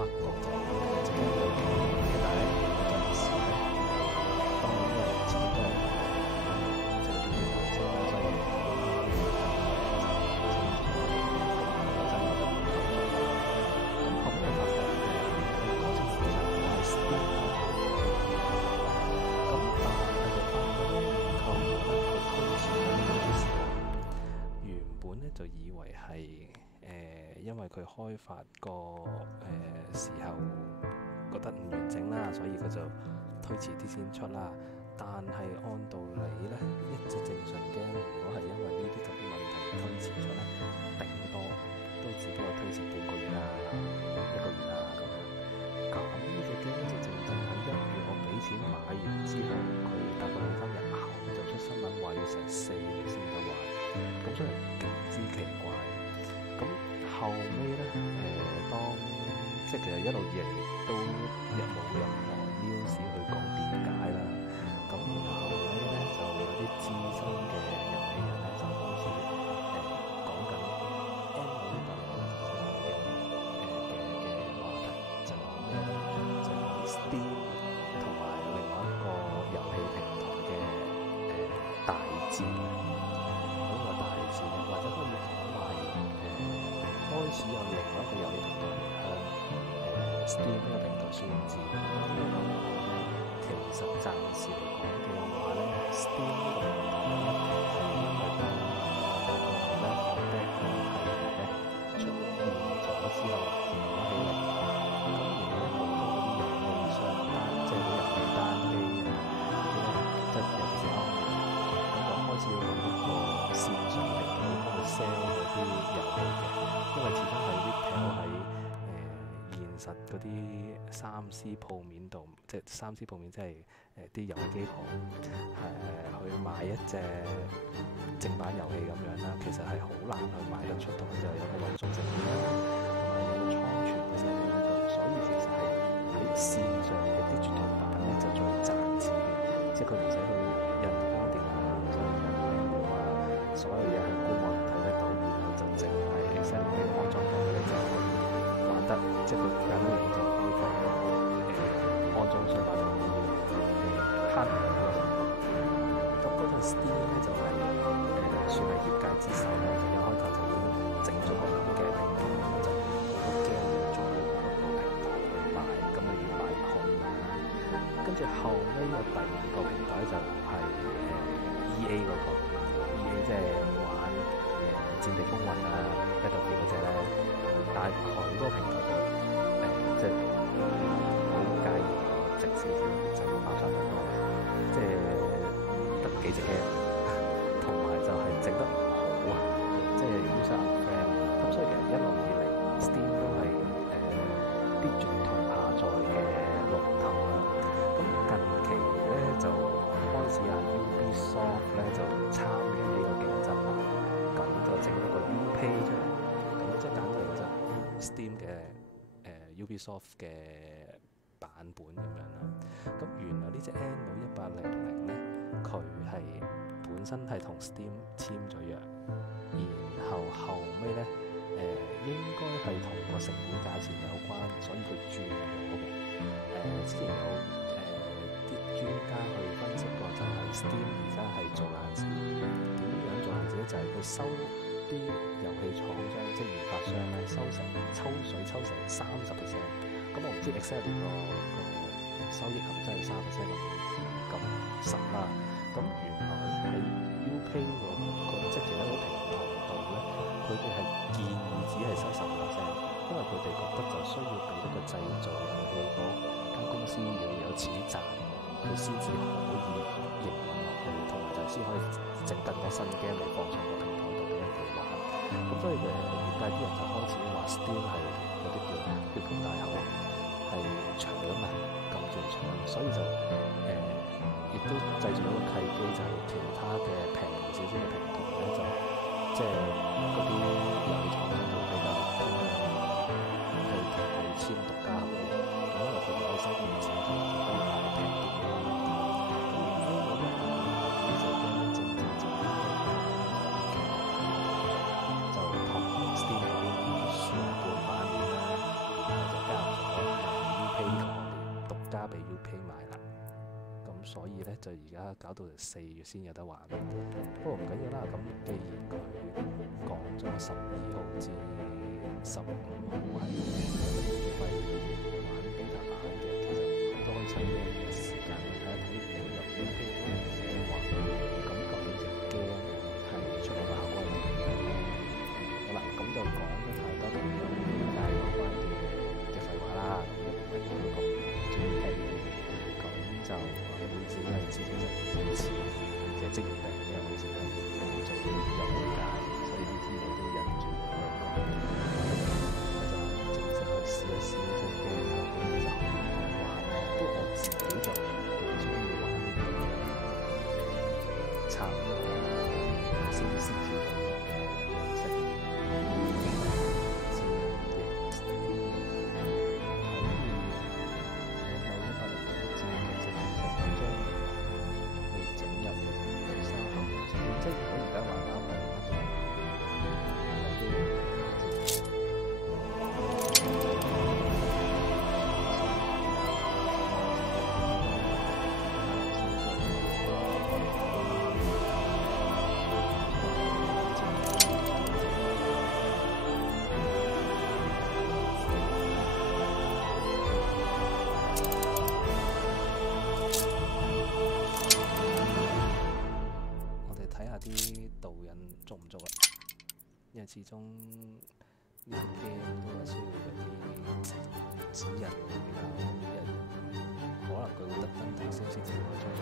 發覺就即刻有幾嘅，但係嗰陣時咧，當然因為自己都係即係啲學生啦，所以咁後尾發覺嗰陣時就係 Steam 咁但係就發覺咧，後來咧佢推遲咗呢個時間，原本咧就以為係因為佢開發個時候覺得唔完整啦，所以佢就推遲啲先出啦。但係按道理咧，一隻正常 game 如果係因為呢啲咁嘅問題推遲出咧，頂多都只不過推遲半個月啦、1個月啦咁樣。咁呢隻 game 就正正喺1月我俾錢買完之後，佢大概2-3日後就出新聞話要成4月先得玩，咁所以極之奇怪。咁後尾咧，當即係其實一路以嚟都冇任何 news 去講點解啦。咁然後後尾咧就有啲資深嘅遊戲人咧就開始講緊 Anno 呢個嘅話題，就講咩咧？就講 Steam 同埋另外一個遊戲平台嘅大戰。嗰個大戰或者可以講話係開始有另外一個遊戲平台向Steam 呢個平台宣戰。呢個講咧，其實暫時嚟講嘅話咧 ，Steam 呢個平台咧係因為當嗰個 Left 4 Dead 系列咧出現咗之後紅咗起嚟，咁然後咧好多嗰啲遊戲商單，即係啲遊戲單機啊嗰啲咧，即係尤其是歐美，咁就開始要揾一個線上平台幫佢 sell 嗰啲遊戲嘅，因為始終係 retail 喺現實嗰啲3C 鋪面度，即係3C 鋪面，即係啲遊戲機鋪去買一隻正版遊戲咁樣啦，其實係好難去買得出，同埋就有個運送成本啦，同埋有個倉存嘅成本喺度，所以其實係喺線上嘅 digital 版咧就最賺錢嘅，即係佢唔使去印光碟啊，唔使去印屏幕啊，所有嘢係官網睇得到，然後就淨係 Excel 嘅安裝落去你就可以玩得，即係佢簡單嚟講就可以講安裝商品就可以慳唔到嗰個成本。咁嗰陣 Steam 咧就係算係業界之首啦，就一開頭就已經整咗個咁嘅平台，就好多 game 要裝喺嗰個平台去賣，咁啊要賣紅啦。跟住後尾有第2個平台就係EA 嗰個 EA 即係玩戰地風雲啊、Battlefield 嗰隻咧，但係佢嗰個平台就即係好介意個值少少，就300多，即係得幾隻 game， 同埋就係整得唔好啊，即係 user unfriendly。咁所以其實一路以嚟 Steam 都係digital 下載嘅龍頭啦。咁近期咧就開始Ubisoft 咧就參與呢個競爭啦，咁就整咗個 Upay 出嚟，咁即係簡單嚟講就 Steam 嘅Ubisoft 嘅版本咁樣啦。咁原來呢隻 Anno 1800咧，佢係本身係同 Steam 簽咗約，然後後尾咧應該係同個成本價錢有關，所以佢轉咗嘅。之前有啲專家去分析過，就係 Steam 而家係做爛市，點樣做爛市咧？就係佢收啲遊戲廠商，即係研發商咧，抽水抽成30%。咁我唔知 exactly 個收益係咪真係3%咁實啦。咁原來喺 Upay 即係其他嗰個平台度咧，佢哋係建議只係收15%，因為佢哋覺得就需要俾一個製造遊戲嗰間公司要有錢賺，佢先至可以營運落去，同埋就先可以整更多新 game 嚟放上個平台度俾人哋玩。咁所以業界啲人就開始話 Steam 係嗰啲叫血盆大口，係搶啊，撳住搶，所以就亦都製造咗個契機，就係其他嘅平少少嘅平台咧，就即係嗰啲遊戲廠商就比較傾向去同佢簽獨家合約，咁因為佢哋可以收電子，同埋可以賣平啲嘅。咁而呢個咧，呢隻 game 咧正正就係就同 Steam 嗰邊宣半版面啦，然後就加入咗就而家搞到4月先有得玩。不過唔緊要啦，咁既然佢講咗12號至15號係免費玩 beta 版嘅，其實都可以趁呢個時間去睇一睇，如果有機會嘅話，咁究竟隻 game 係出咗夏威定係點咧？好啦，咁就講咗太多同遊戲界有關嘅廢話啦，咁唔係講咁專題嘅，咁就唔好意思，因為之前就唔似嘅職業病，因為好似係做遊戲界，所以呢啲嘢都忍住唔去講。我就正式去試一試呢隻 game，究竟其實好唔好玩咧？不過我自己就幾中意玩呢啲差唔多小視頻嘅模式。捉唔捉啊？因為始終呢啲 game 都係需要有啲指引比較，因為可能佢會特登提升先至會操作。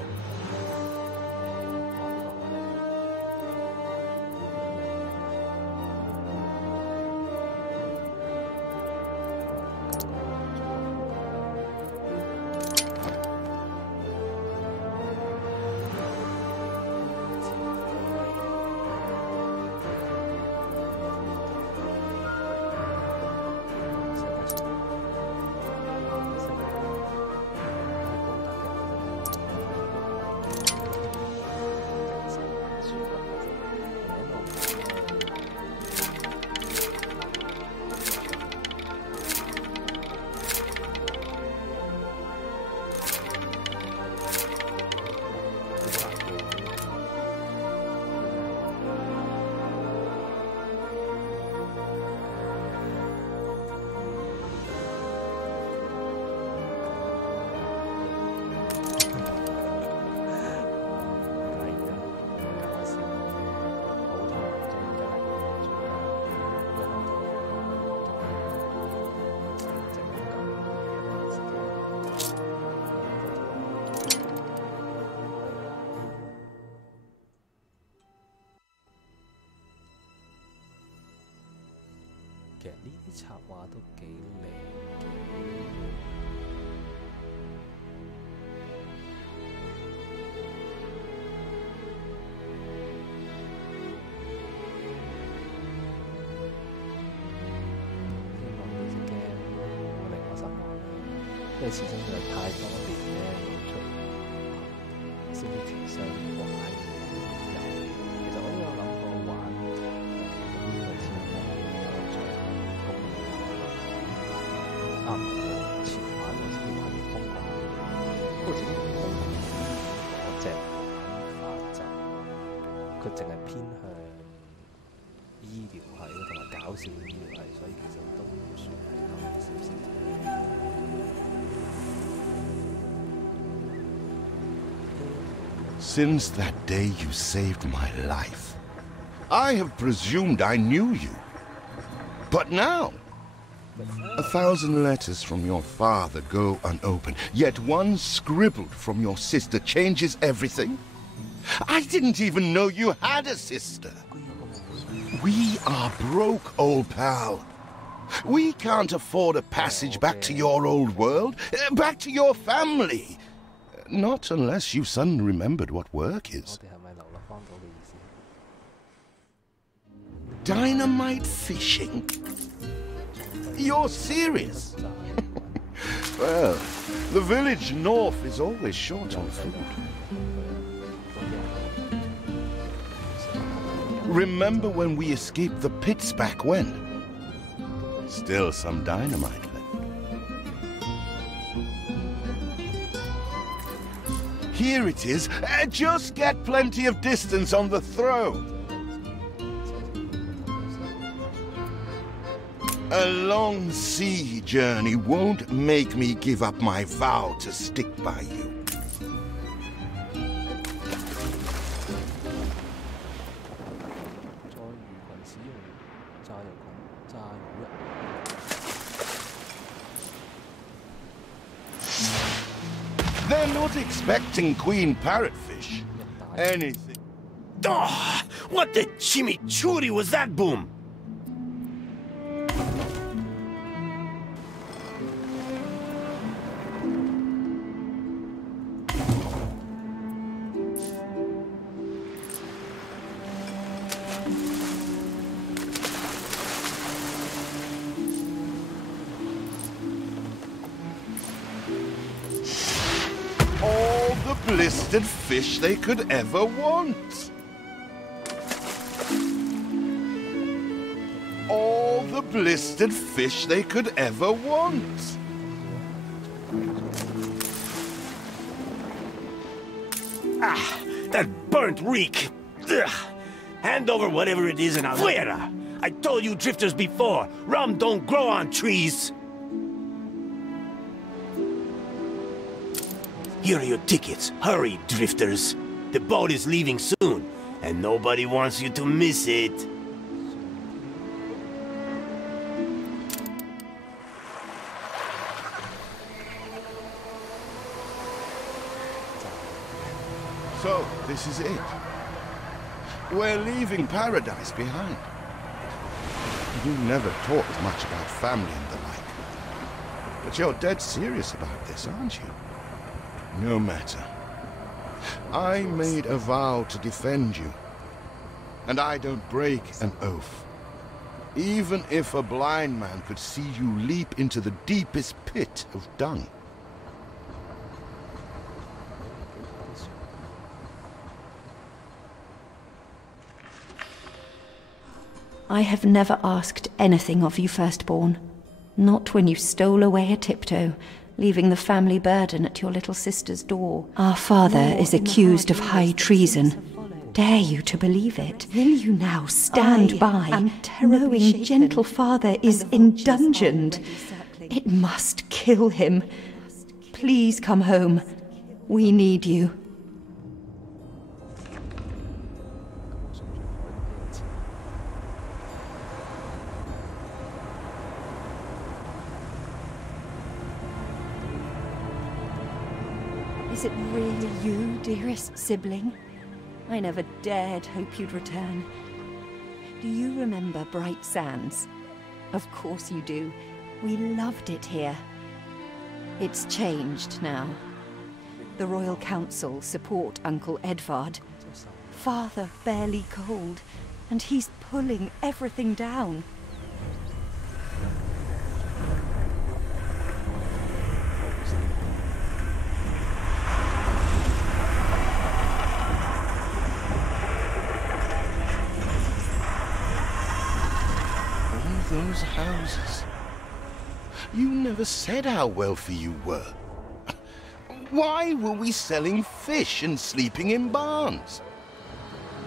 其實呢啲插畫都幾靚嘅。希望呢隻 game 唔會令我失望啦，因為始終有太多年咧冇出先至調上畫嘅遊戲。其實我都有諗過玩呢個天空差唔多前晚我先玩完瘋狂，不過始終瘋狂嗰隻玩法就佢淨係偏向醫療系同埋搞笑醫療系，所以其實都唔算係咁少少。Since that day you saved my life, I have presumed I knew you. But now, 1,000 letters from your father go unopened, yet one scribbled from your sister changes everything. I didn't even know you had a sister. We are broke, old pal. We can't afford a passage back to your old world, back to your family. Not unless you suddenly remembered what work is. Dynamite fishing? You're serious? Well, the village north is always short on food. Remember when we escaped the pits back when? Still some dynamite left. Here it is. Just get plenty of distance on the throw. A long sea journey won't make me give up my vow to stick by you. They're not expecting Queen Parrotfish. Anything. Oh, what the chimichurri was that boom? All the blistered fish they could ever want. All the blistered fish they could ever want. Ah, that burnt reek. Ugh. Hand over whatever it is and I'll... Fuera! I told you drifters before, rum don't grow on trees. Here are your tickets. Hurry, drifters. The boat is leaving soon, and nobody wants you to miss it. So, this is it. We're leaving paradise behind. You never talked much about family and the like. But you're dead serious about this, aren't you? No matter. I made a vow to defend you. And I don't break an oath. Even if a blind man could see you leap into the deepest pit of dung. I have never asked anything of you, firstborn. Not when you stole away a tiptoe, leaving the family burden at your little sister's door. Our father is accused of high treason. Dare you to believe it? Will you now stand by, knowing gentle father is indungeoned? It must kill him. Please come home. We need you. Is it really you, dearest sibling? I never dared hope you'd return. Do you remember Bright Sands? Of course you do. We loved it here. It's changed now. The Royal Council support Uncle Edvard. Father barely cold, and he's pulling everything down. Those houses. You never said how wealthy you were. Why were we selling fish and sleeping in barns?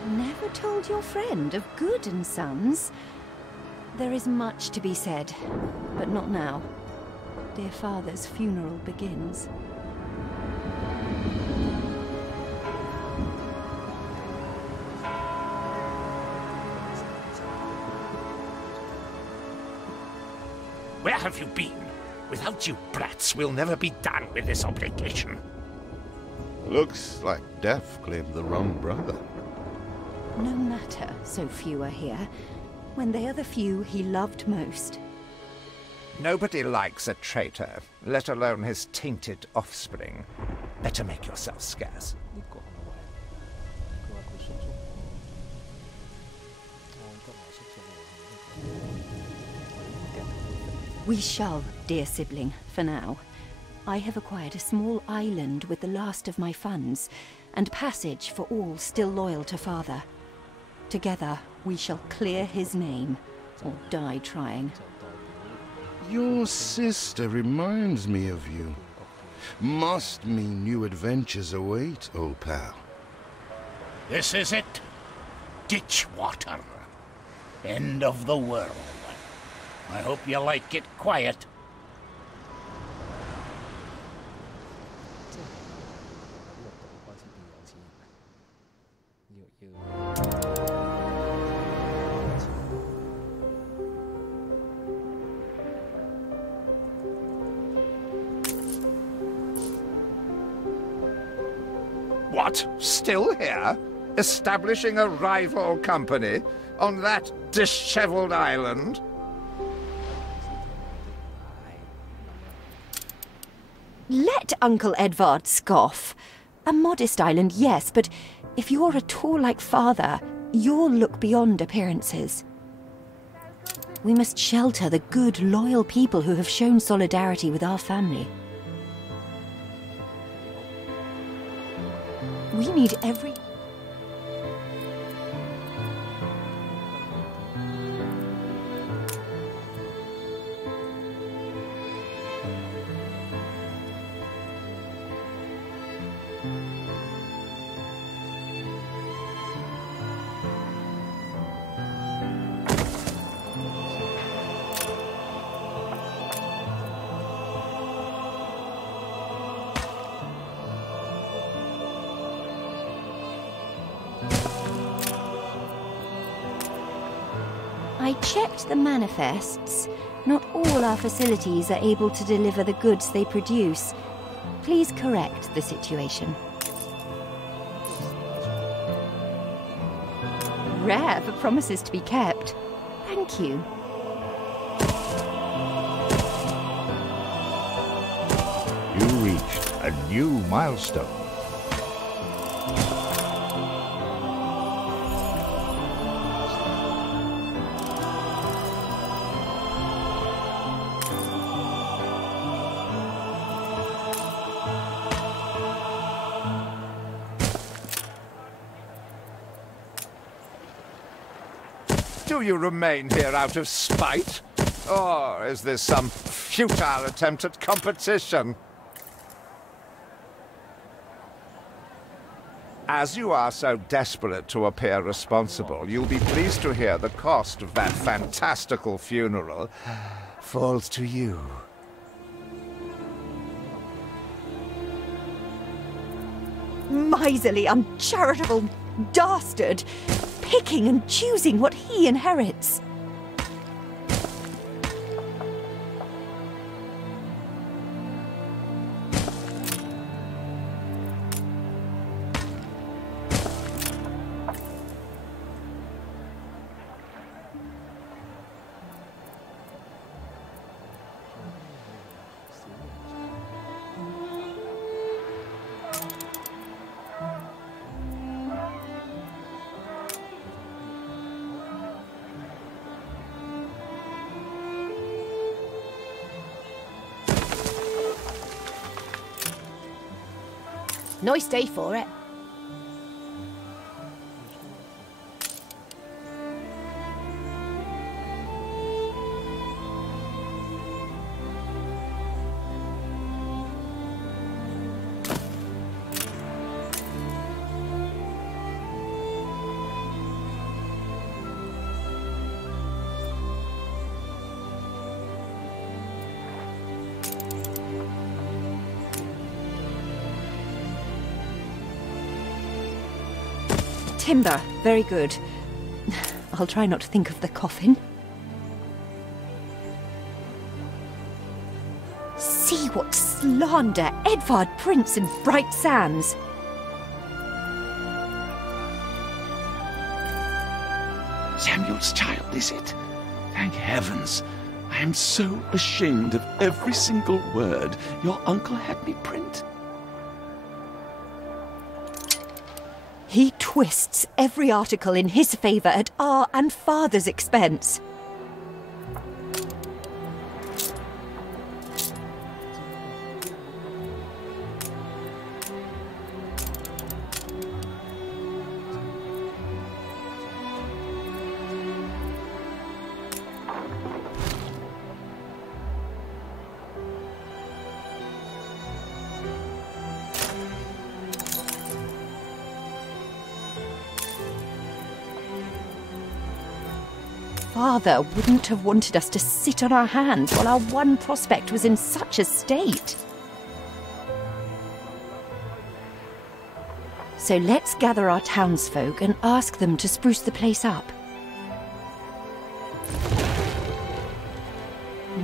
Never told your friend of Good and Sons? There is much to be said, but not now. Dear father's funeral begins. Where have you been? Without you brats, we'll never be done with this obligation. Looks like Death claimed the wrong brother. No matter, so few are here, when they are the few he loved most. Nobody likes a traitor, let alone his tainted offspring. Better make yourself scarce. We shall, dear sibling, for now. I have acquired a small island with the last of my funds, and passage for all still loyal to father. Together, we shall clear his name, or die trying. Your sister reminds me of you. must mean new adventures await, old pal. This is it. Ditch water. End of the world. I hope you like it quiet. What? Still here? Establishing a rival company on that disheveled island? Let Uncle Edvard scoff. A modest island, yes, but if you're at all like Father, you'll look beyond appearances. We must shelter the good, loyal people who have shown solidarity with our family. We need every... I checked the manifests. Not all our facilities are able to deliver the goods they produce. Please correct the situation. Rare for promises to be kept. Thank you. You reached a new milestone. Do you remain here out of spite? Or is this some futile attempt at competition? As you are so desperate to appear responsible, you'll be pleased to hear the cost of that fantastical funeral falls to you. Miserly, uncharitable dastard! Picking and choosing what he inherits. Nice day for it. Timber, very good. I'll try not to think of the coffin. See what slander! Edvard Prince and Bright Sands! Samuel's child, is it? Thank heavens. I am so ashamed of every single word your uncle had me print. He twists every article in his favour at our and Father's expense. father wouldn't have wanted us to sit on our hands while our one prospect was in such a state. So let's gather our townsfolk and ask them to spruce the place up.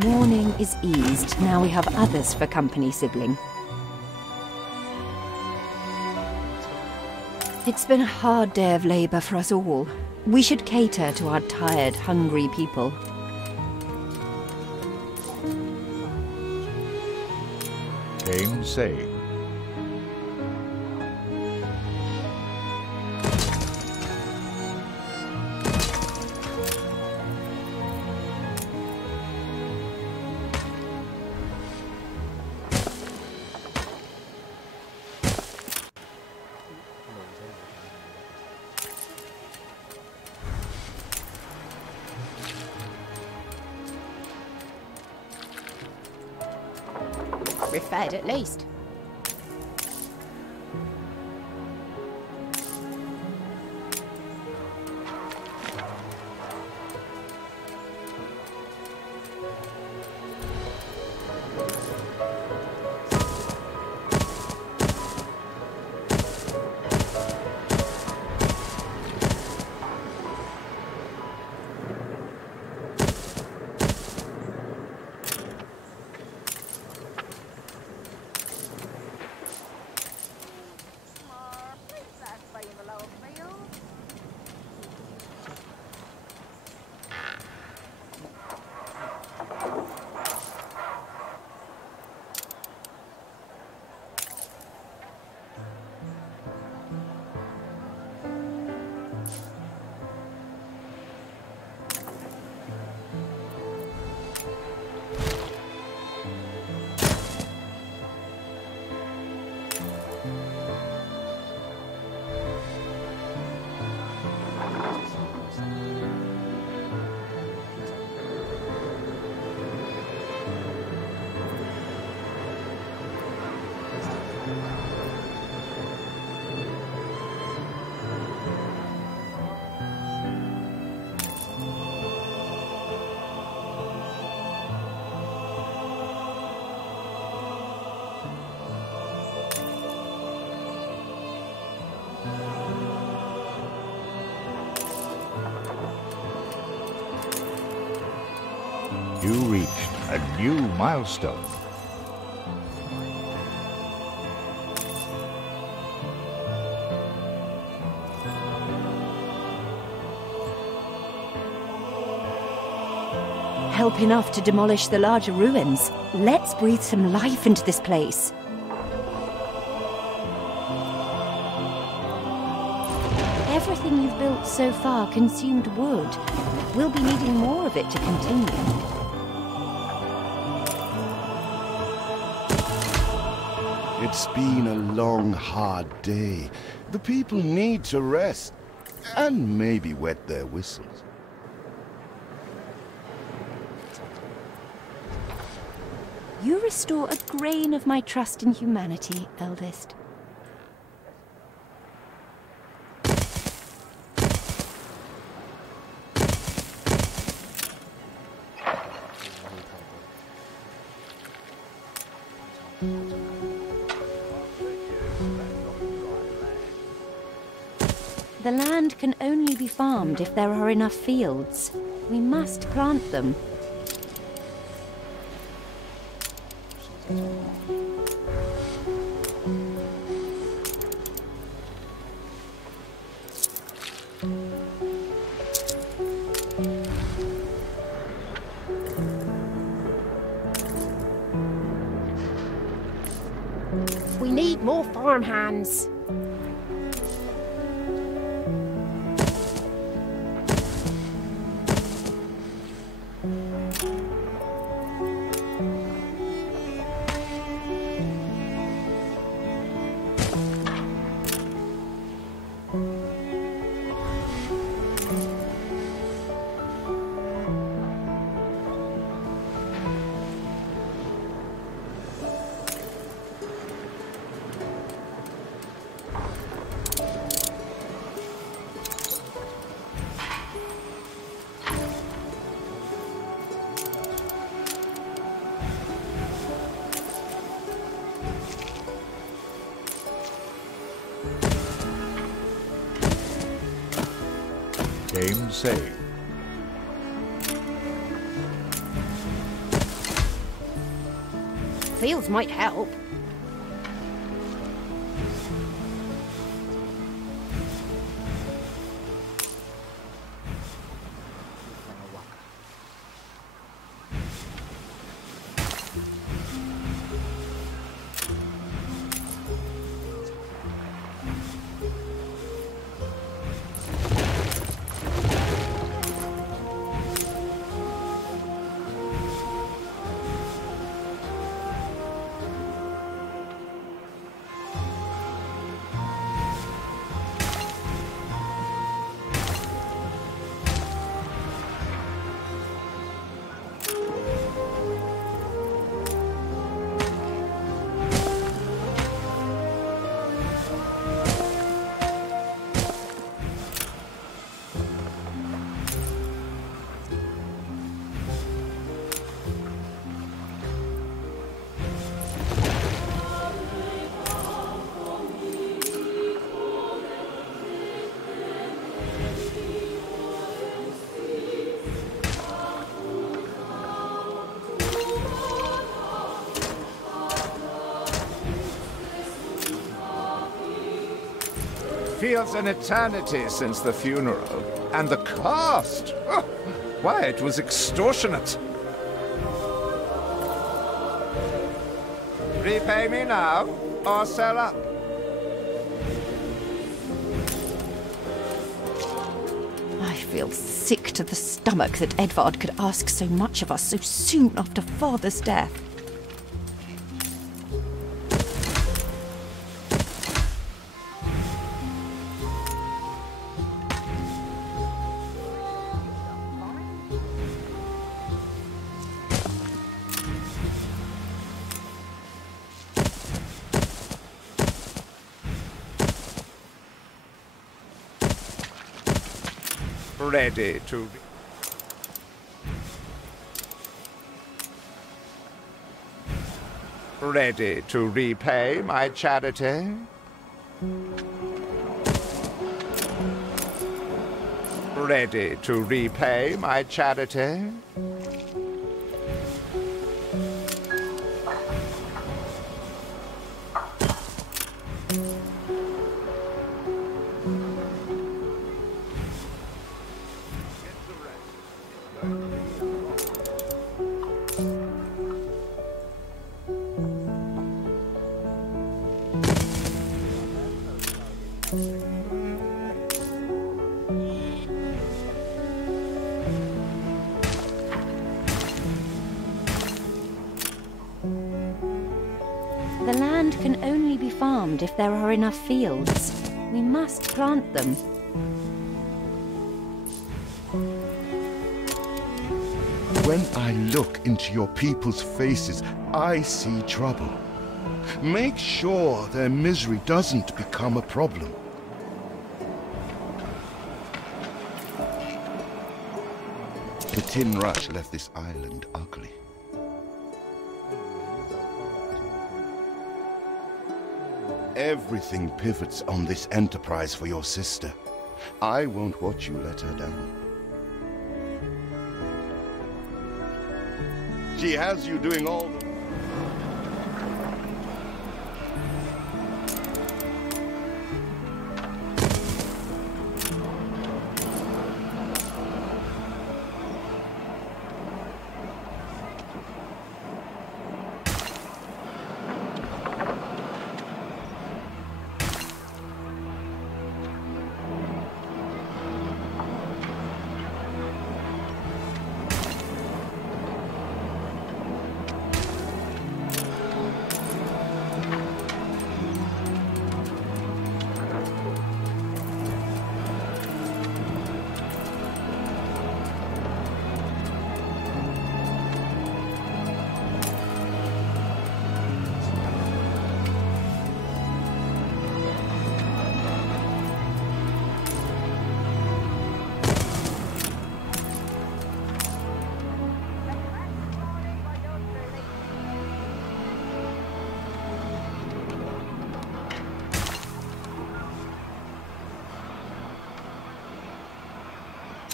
Mourning is eased, now we have others for company, sibling. It's been a hard day of labour for us all. We should cater to our tired, hungry people. Aim saved. We're fed at least. You reached a new milestone. Help enough to demolish the larger ruins. Let's breathe some life into this place. Everything you've built so far consumed wood. We'll be needing more of it to continue. It's been a long, hard day. The people need to rest. And maybe wet their whistles. You restore a grain of my trust in humanity, eldest. The land can only be farmed if there are enough fields. We must plant them. We need more farmhands. Aim save. Fields might help. Feels an eternity since the funeral. And the cost! Oh, why, it was extortionate. Repay me now, or sell up. I feel sick to the stomach that Edvard could ask so much of us so soon after Father's death. Ready to... Ready to repay my charity? Ready to repay my charity? The land can only be farmed if there are enough fields. We must plant them. When I look into your people's faces, I see trouble. Make sure their misery doesn't become a problem. The tin rush left this island ugly. Everything pivots on this enterprise for your sister. I won't watch you let her down. She has you doing all the...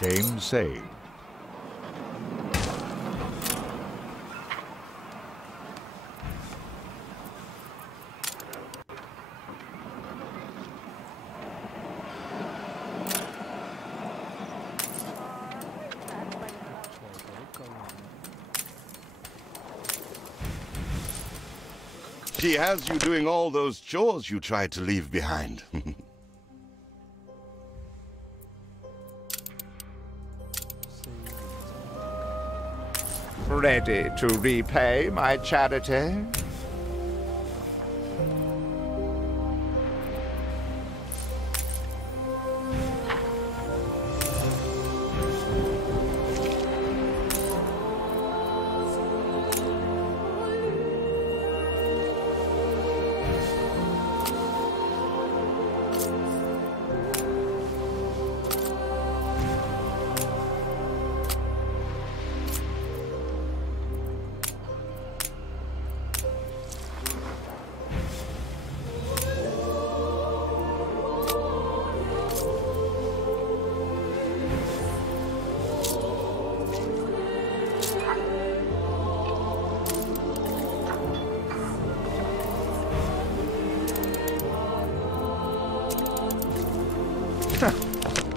Game saved. She has you doing all those chores you tried to leave behind. Ready to repay my charity?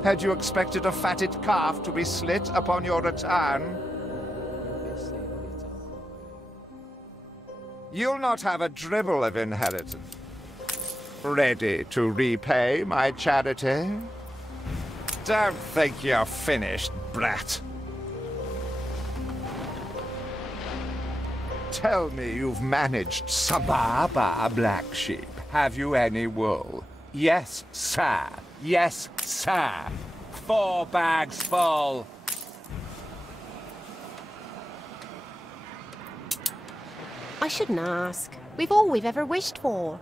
Had you expected a fatted calf to be slit upon your return? You'll not have a dribble of inheritance. Ready to repay my charity? Don't think you're finished, brat. Tell me you've managed some Baba, black sheep. Have you any wool? Yes, sir. Yes, sir. 4 bags full. I shouldn't ask. We've all we've ever wished for.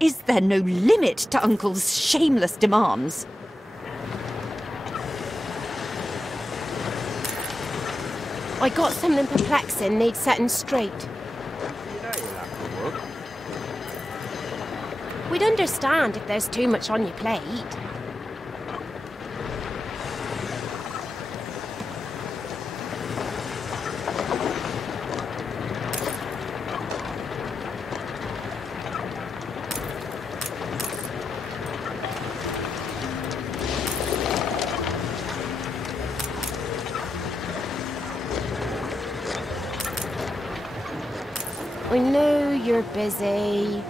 Is there no limit to Uncle's shameless demands? I got something perplexing needs setting straight. We'd understand if there's too much on your plate. I know you're busy.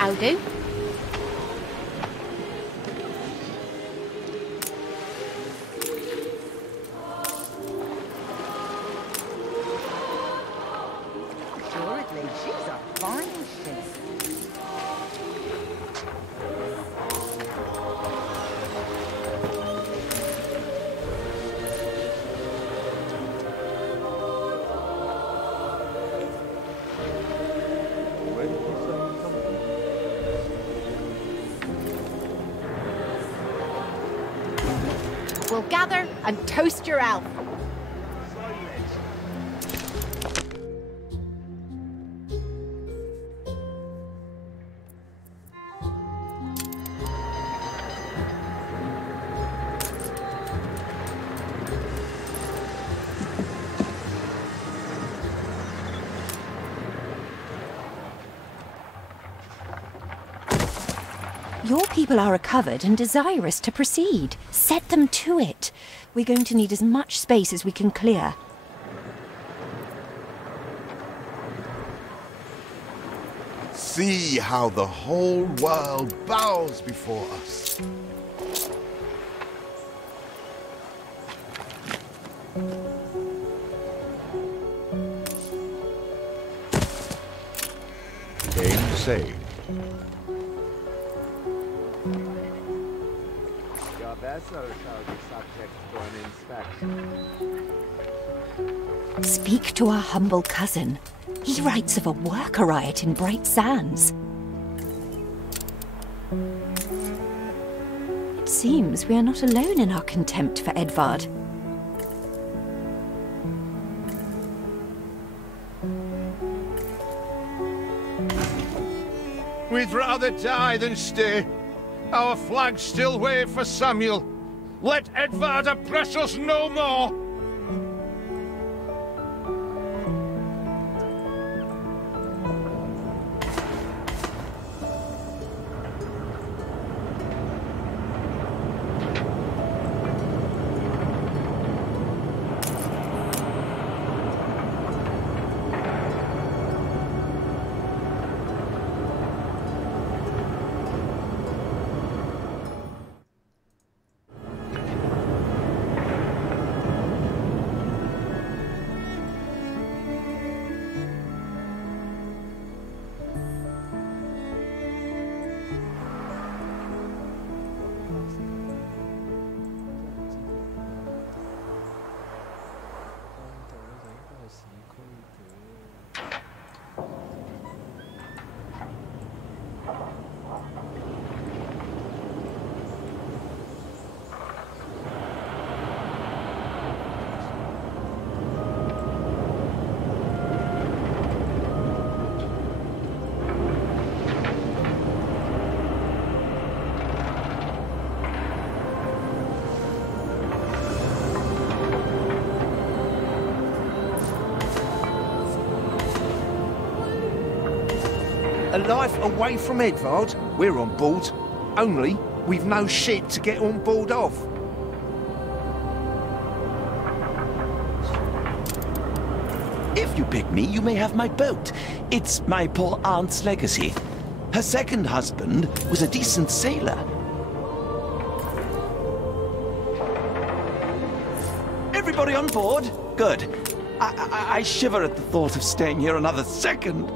I'll do. Assuredly, she's a fine sheep. We'll gather and toast your elf. Your people are recovered and desirous to proceed. Set them to it. We're going to need as much space as we can clear. See how the whole world bows before us. say. Your vessel shall be subject to an inspection. Speak to our humble cousin. He writes of a worker riot in Bright Sands. It seems we are not alone in our contempt for Edvard. We'd rather die than stay. Our flags still wave for Samuel. Let Edvard oppress us no more. A life away from Edvard? We're on board. Only, we've no ship to get on board of. If you pick me, you may have my boat. It's my poor aunt's legacy. Her second husband was a decent sailor. Everybody on board? Good. I shiver at the thought of staying here another second.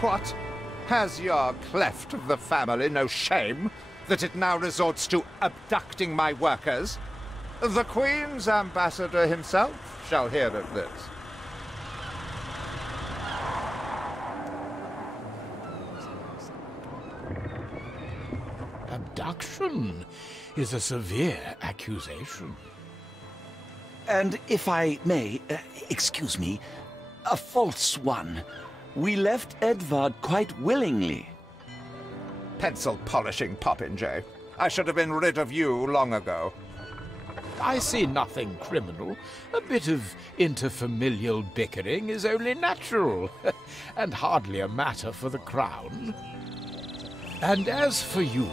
What? Has your cleft of the family no shame that it now resorts to abducting my workers? The Queen's ambassador himself shall hear of this. Abduction is a severe accusation. And if I may, excuse me, a false one. We left Edvard quite willingly. Pencil polishing popinjay. I should have been rid of you long ago. I see nothing criminal. A bit of interfamilial bickering is only natural, and hardly a matter for the crown. And as for you,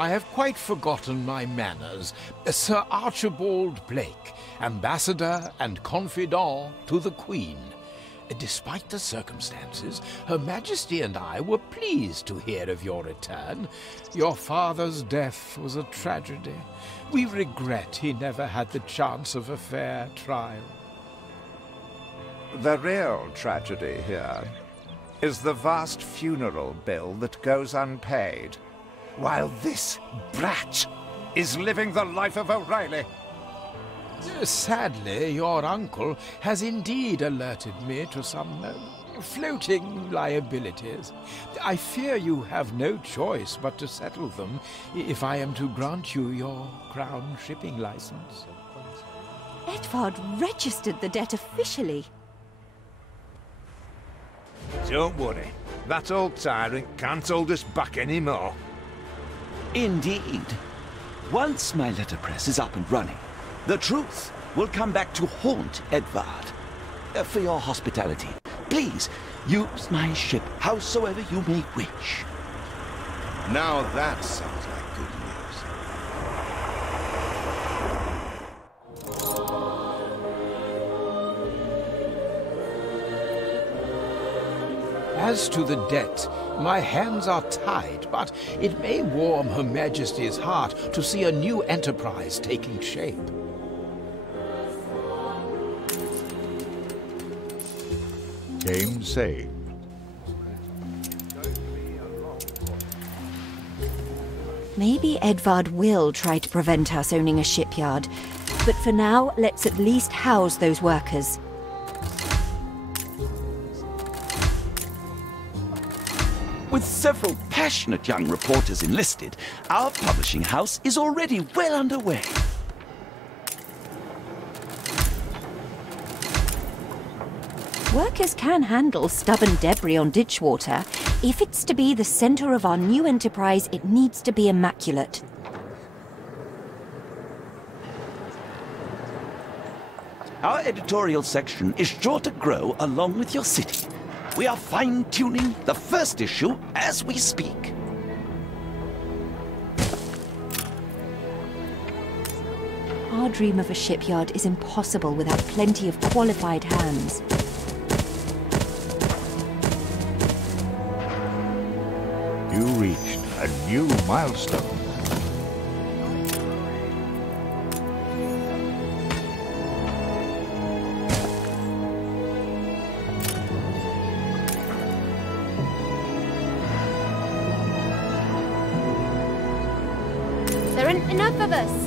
I have quite forgotten my manners. Sir Archibald Blake, ambassador and confidant to the Queen. Despite the circumstances, Her Majesty and I were pleased to hear of your return. Your father's death was a tragedy. We regret he never had the chance of a fair trial. The real tragedy here is the vast funeral bill that goes unpaid, while this brat is living the life of O'Reilly. Sadly, your uncle has indeed alerted me to some floating liabilities. I fear you have no choice but to settle them if I am to grant you your crown shipping license. Edvard registered the debt officially. Don't worry, that old tyrant can't hold us back anymore. Indeed. Once my letterpress is up and running, the truth will come back to haunt Edvard. For your hospitality, please use my ship howsoever you may wish. Now that sounds like good news. As to the debt, my hands are tied, but it may warm Her Majesty's heart to see a new enterprise taking shape. Game saved. Maybe Edvard will try to prevent us owning a shipyard, but for now, let's at least house those workers. With several passionate young reporters enlisted, our publishing house is already well underway. Workers can handle stubborn debris on ditchwater. If it's to be the center of our new enterprise, it needs to be immaculate. Our editorial section is sure to grow along with your city. We are fine-tuning the first issue as we speak. Our dream of a shipyard is impossible without plenty of qualified hands. You reached a new milestone. There aren't enough of us.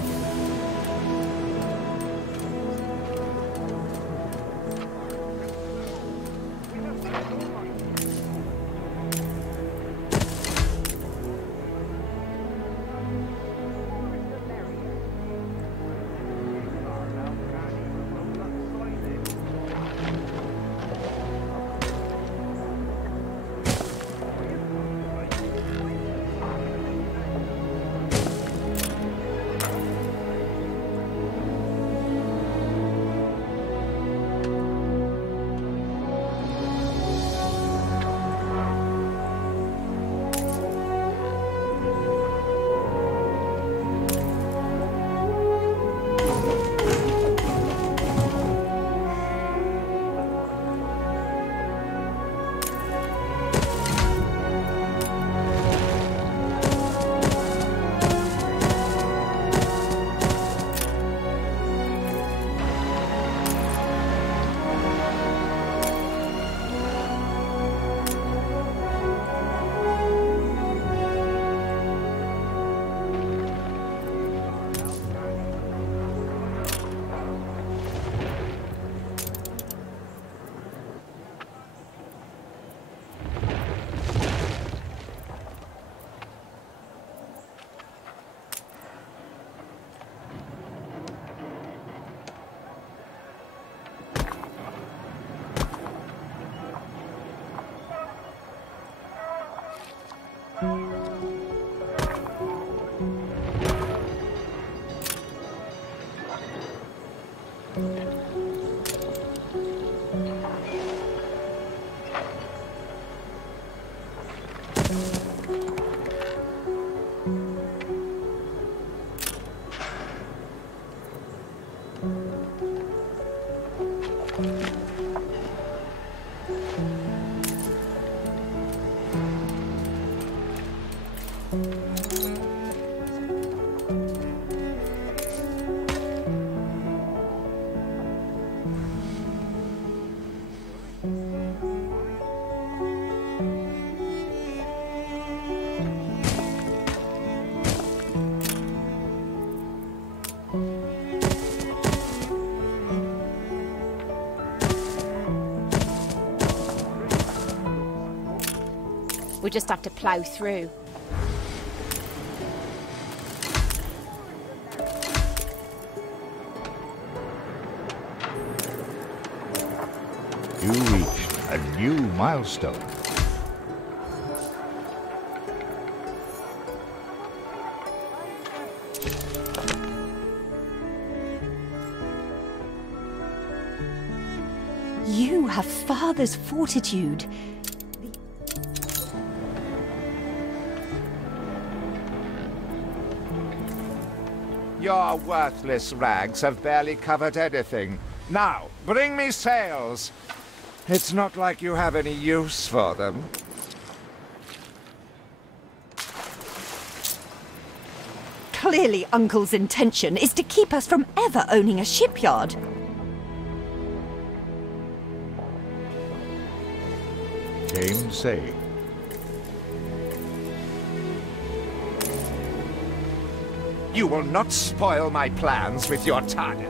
We just have to plough through. You reached a new milestone. You have father's fortitude. Your worthless rags have barely covered anything. Now, bring me sails. It's not like you have any use for them. Clearly, Uncle's intention is to keep us from ever owning a shipyard. Game say. You will not spoil my plans with your tongue.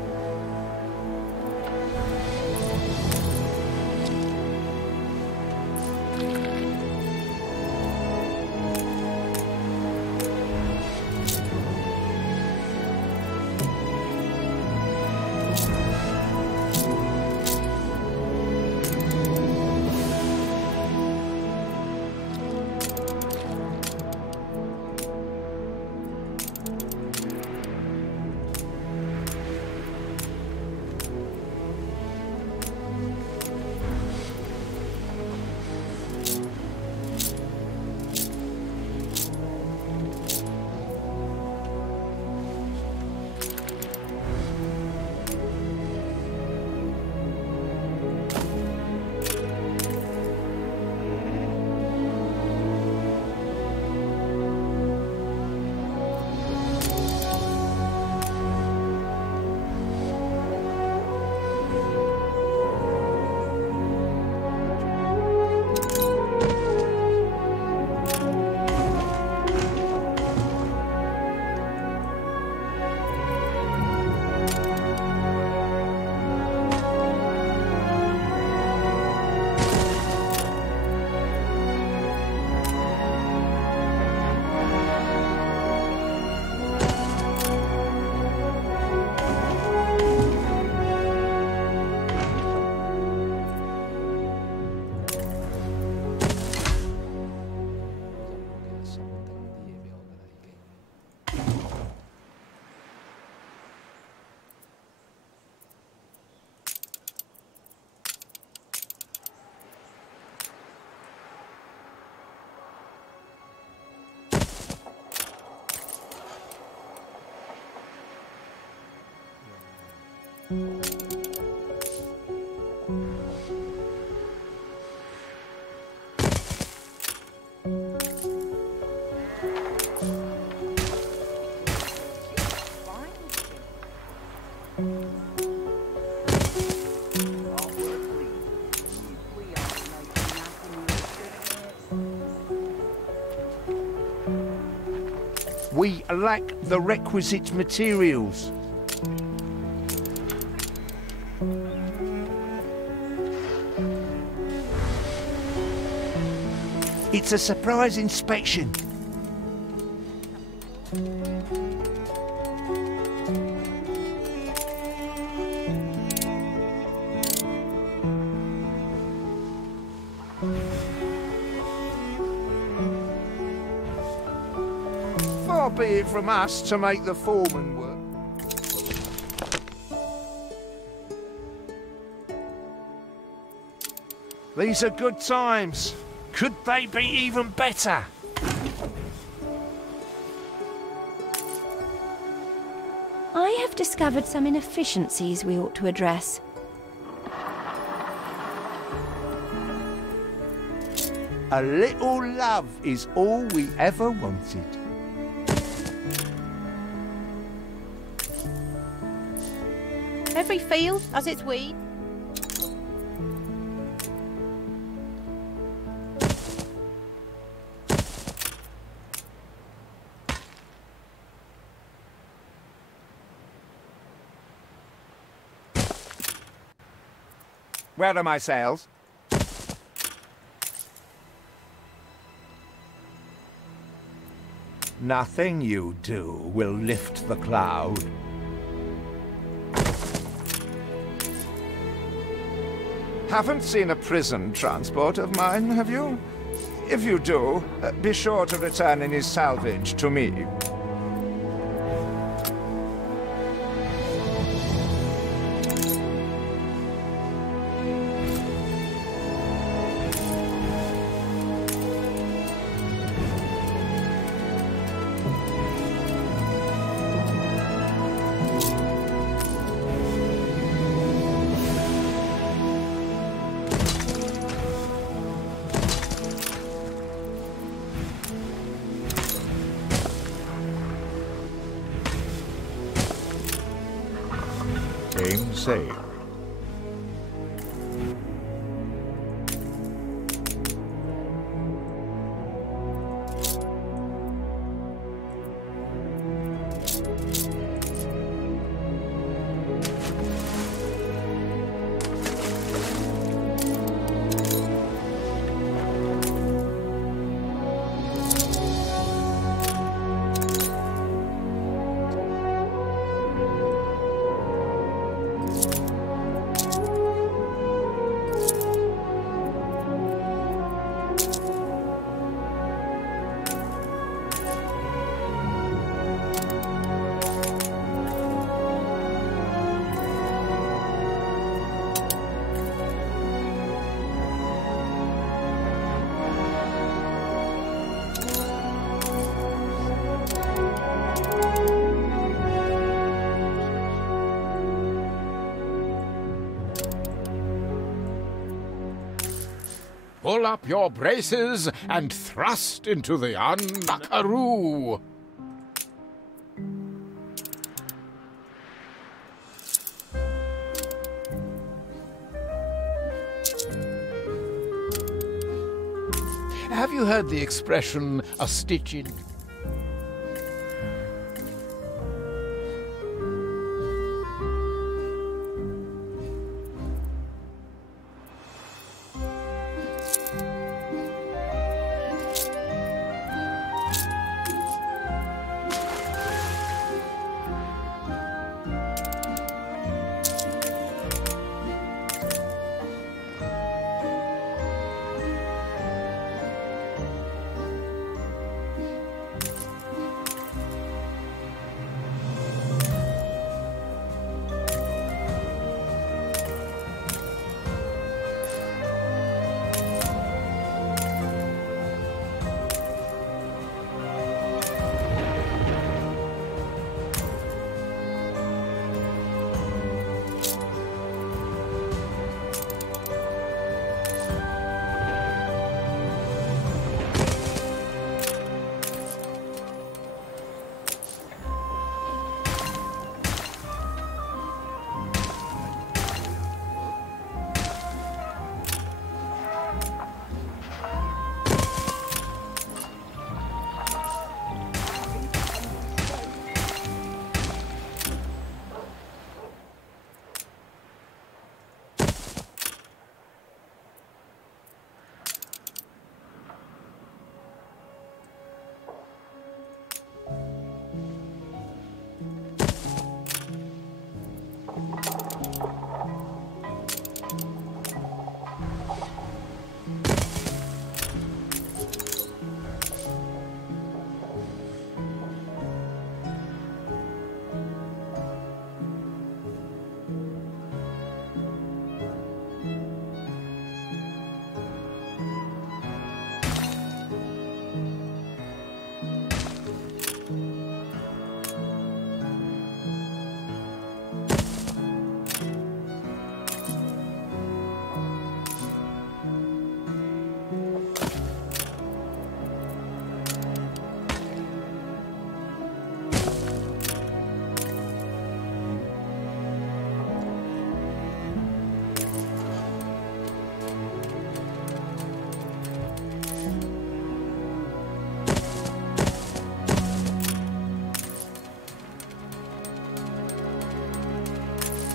We lack the requisite materials. It's a surprise inspection. Far be it from us to make the foreman work. These are good times. Could they be even better? I have discovered some inefficiencies we ought to address. A little love is all we ever wanted. Every field has its weed. Where are my sails? Nothing you do will lift the cloud. Haven't seen a prison transport of mine, have you? If you do, be sure to return any salvage to me. saved. Pull up your braces and thrust into the unknackaroo. Have you heard the expression, a stitch in?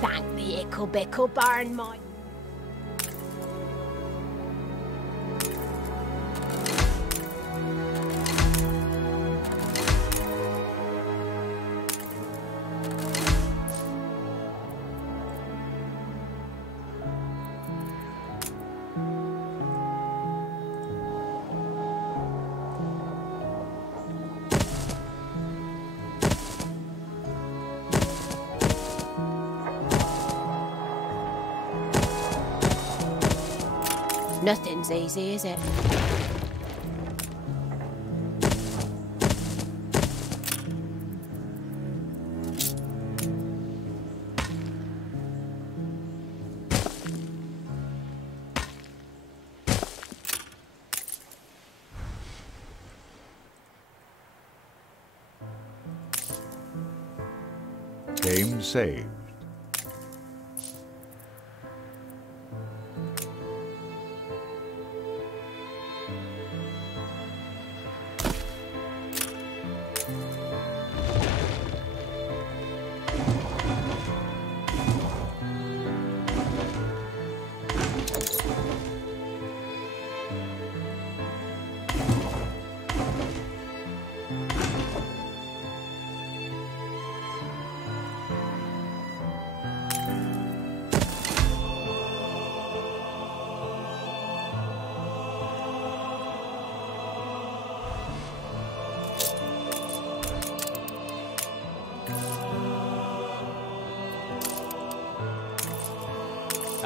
Thank the Ickle-Bickle Barn, my... Nothing's easy, is it? Game saved.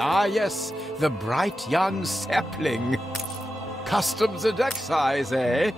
Ah, yes, the bright young sapling. Customs and excise, eh?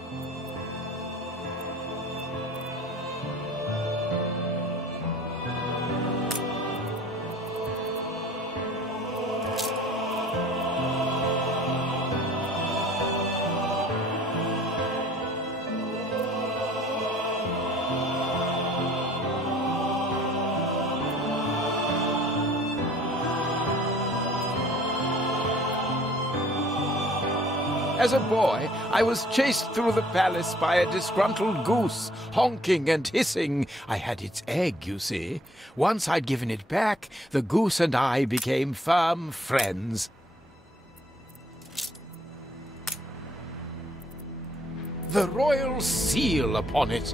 As a boy, I was chased through the palace by a disgruntled goose, honking and hissing. I had its egg, you see. Once I'd given it back, the goose and I became firm friends. The royal seal upon it.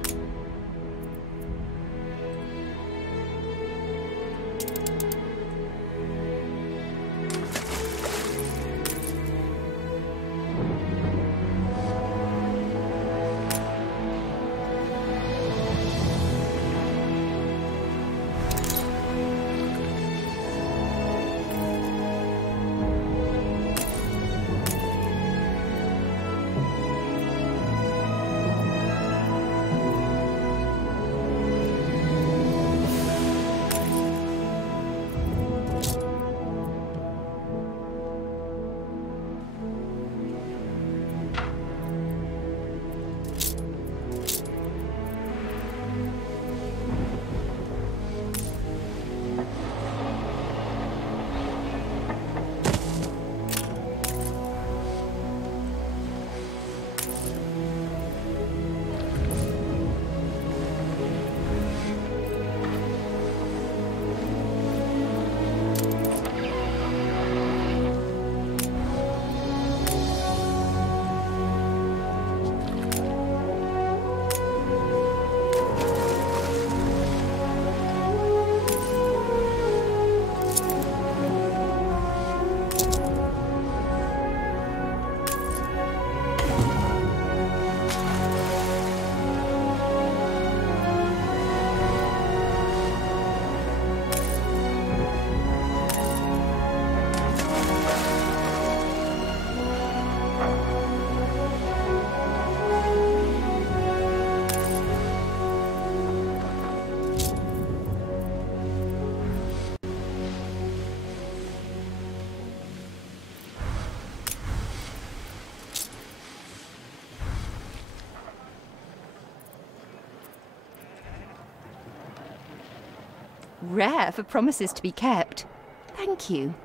Rare for promises to be kept. Thank you.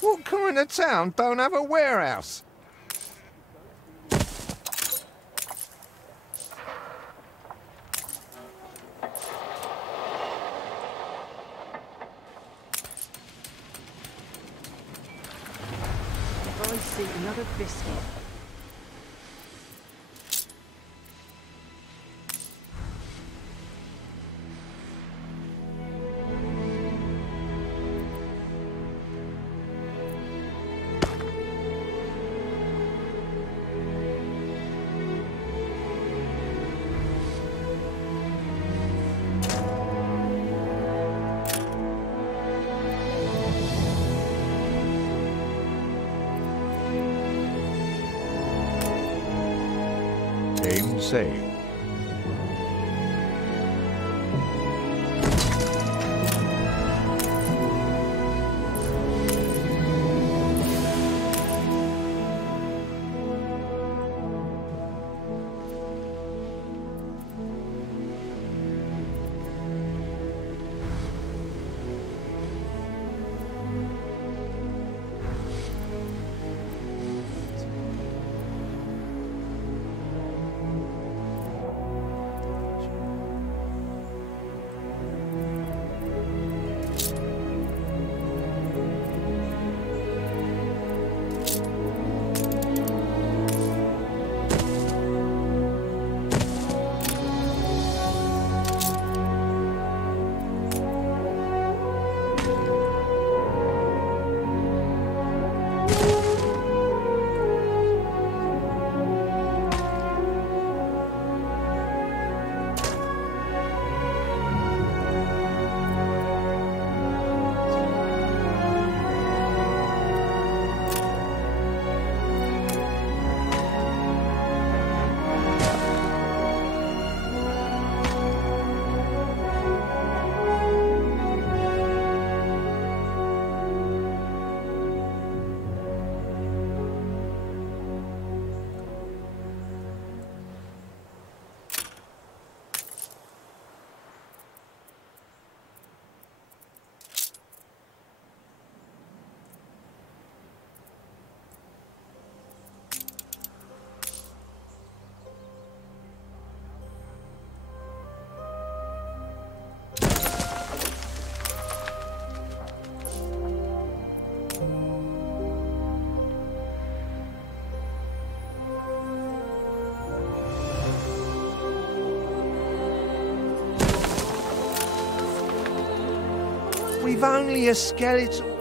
What kind of town don't have a warehouse? I see another biscuit. Say. We've only a skeleton.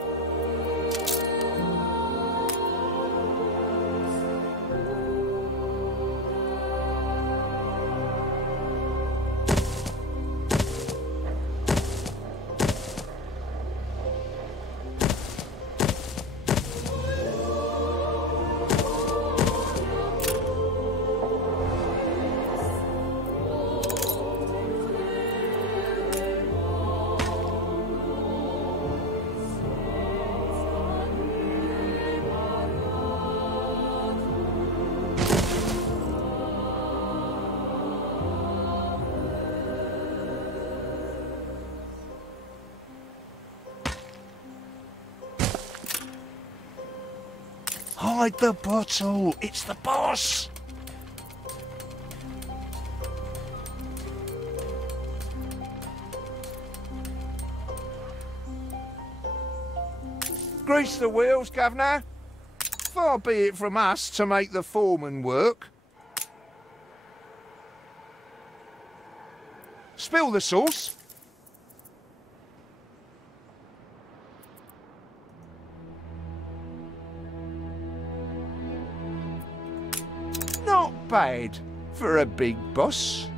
Hide the bottle! It's the boss! Grease the wheels, Governor. Far be it from us to make the foreman work. Spill the sauce. Not bad for a big boss.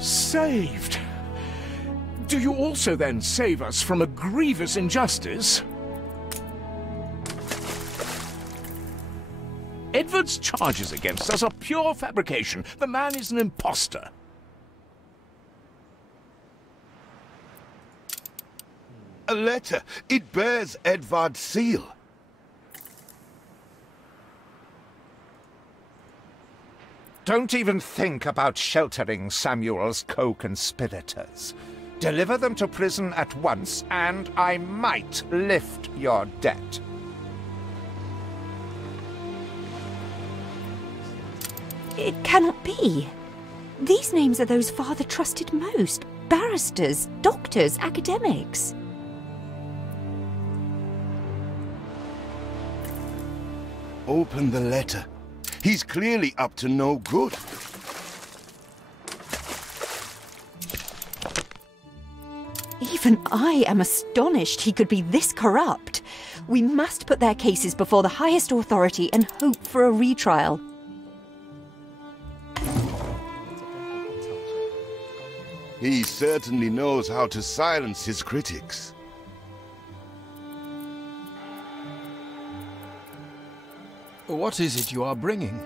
Saved! Do you also then save us from a grievous injustice? Edward's charges against us are pure fabrication. The man is an imposter. A letter. It bears Edvard's seal. Don't even think about sheltering Samuel's co-conspirators. Deliver them to prison at once, and I might lift your debt. It cannot be. These names are those Father trusted most. Barristers, doctors, academics. Open the letter. He's clearly up to no good. Even I am astonished he could be this corrupt. We must put their cases before the highest authority and hope for a retrial. He certainly knows how to silence his critics. What is it you are bringing?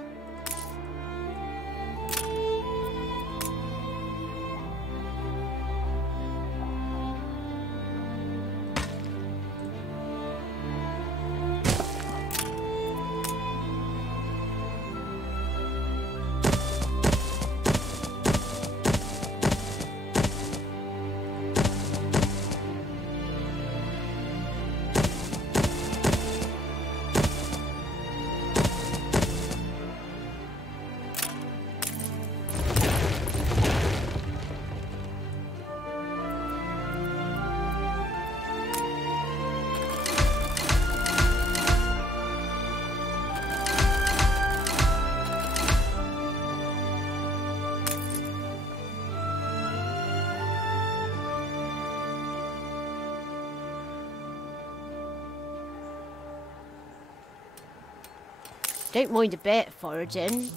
Don't mind a bit foraging.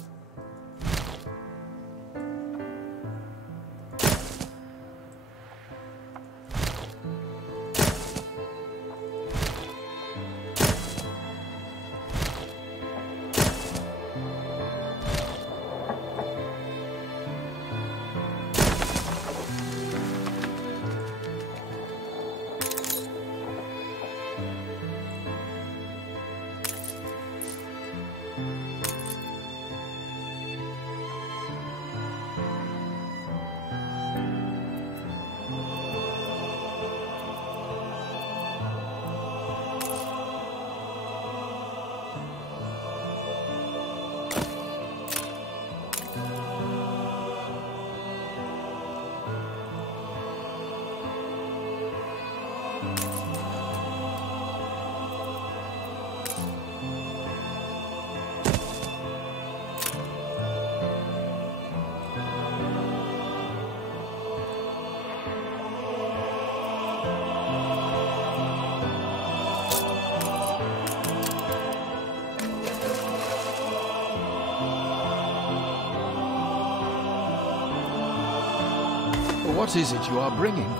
What is it you are bringing?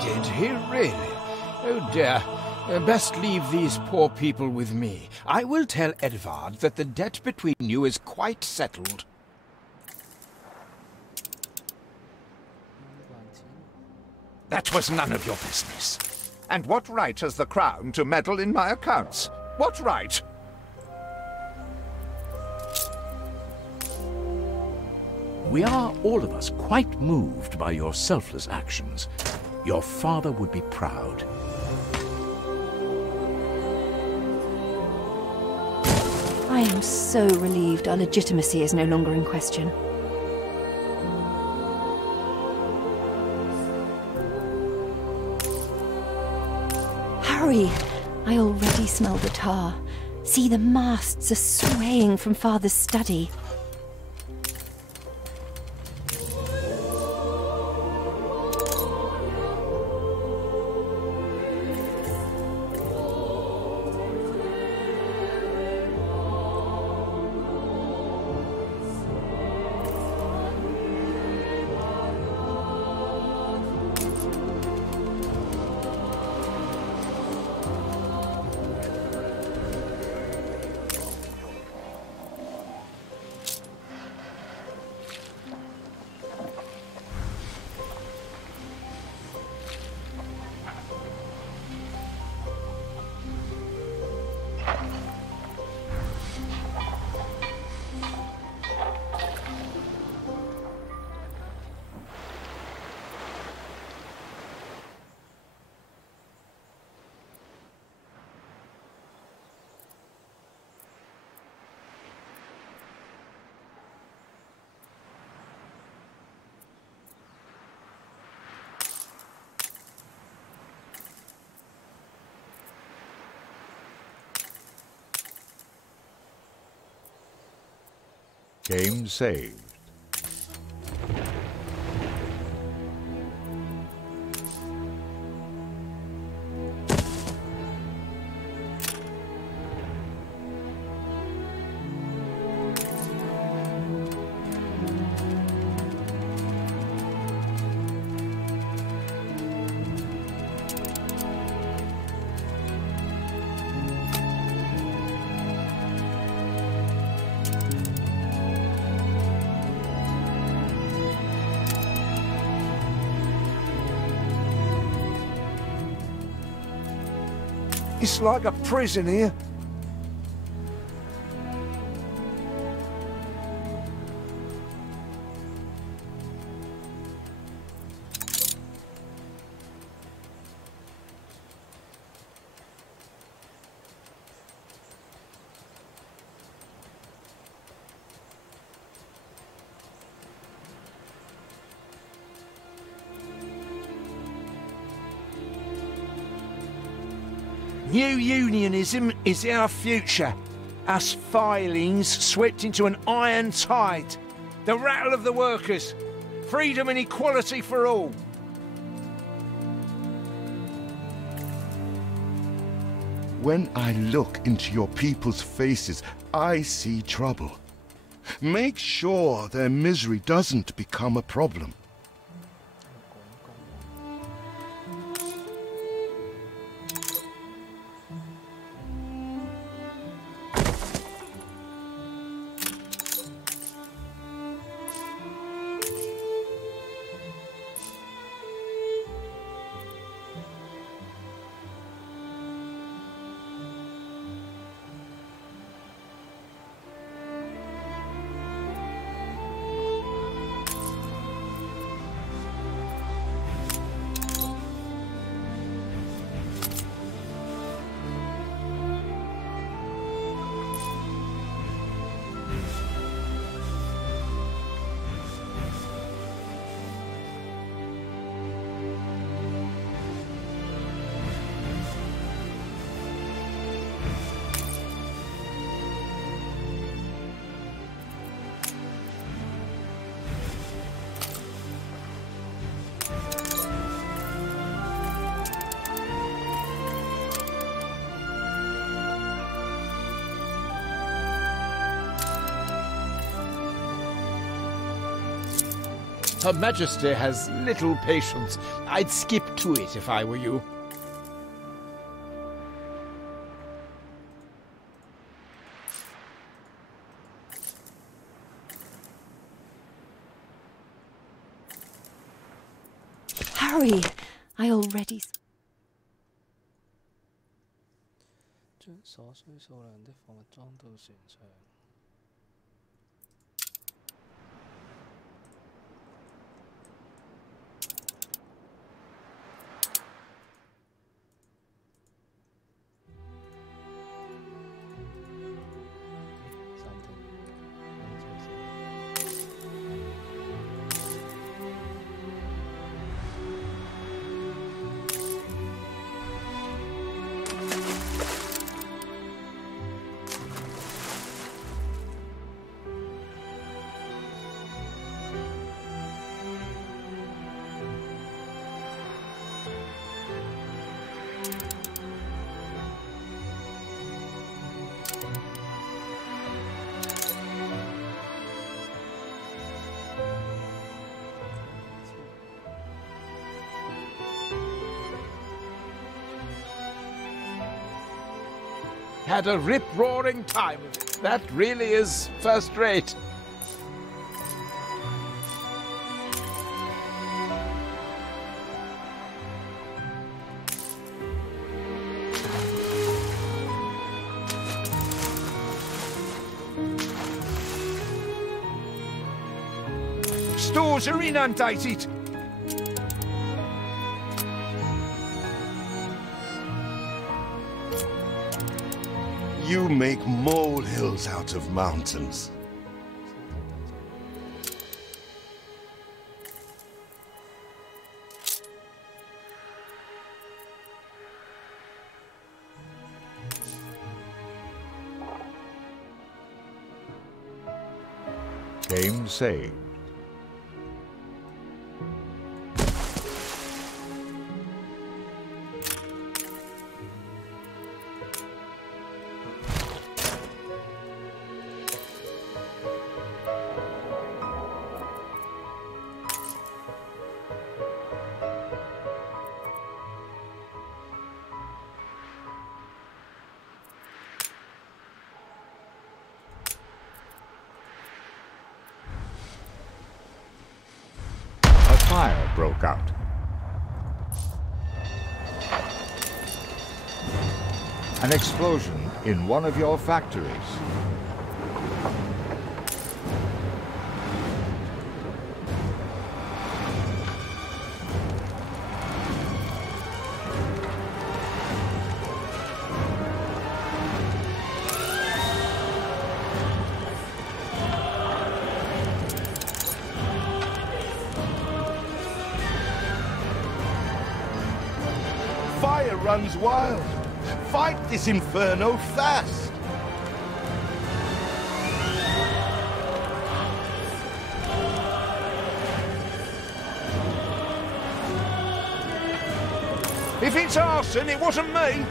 Did he really? Oh dear. Best leave these poor people with me. I will tell Edvard that the debt between you is quite settled. That was none of your business. And what right has the Crown to meddle in my accounts? What right? We are, all of us, quite moved by your selfless actions. Your father would be proud. I am so relieved our legitimacy is no longer in question. Hurry! I already smell the tar. See, the masts are swaying from Father's study. Game saved. It's like a prison here. New unionism is our future. Us filings swept into an iron tide. The rattle of the workers. Freedom and equality for all. When I look into your people's faces, I see trouble. Make sure their misery doesn't become a problem. Her Majesty has little patience. I'd skip to it if I were you. Hurry! I already... 將所需數量的貨物裝到船上。Had a rip-roaring time of it. That really is first rate. Stores are inundated. You make molehills out of mountains. Game saved. Fire broke out. An explosion in one of your factories. Fire runs wild. Fight this inferno fast. If it's arson, it wasn't me.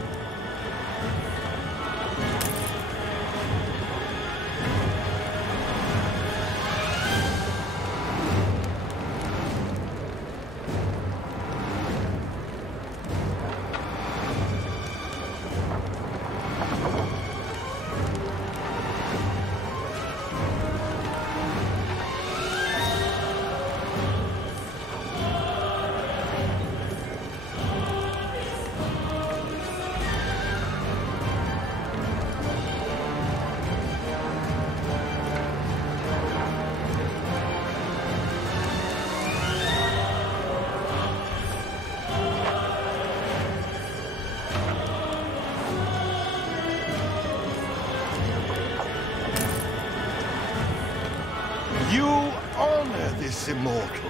You honor this immortal.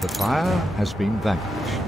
The fire has been vanquished.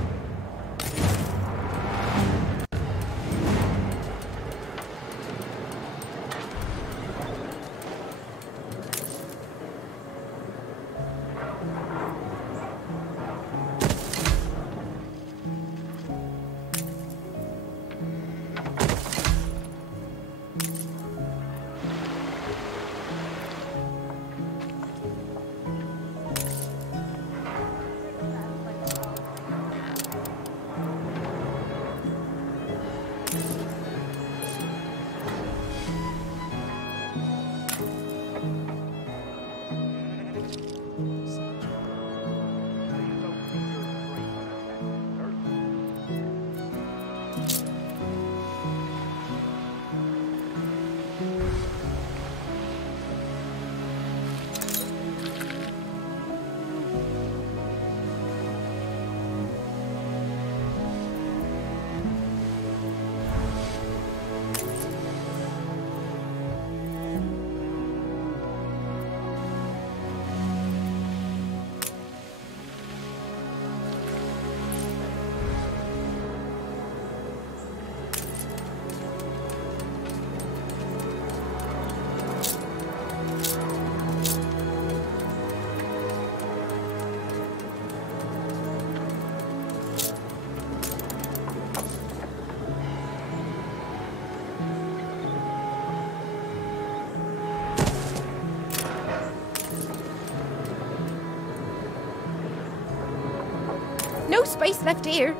No space left here.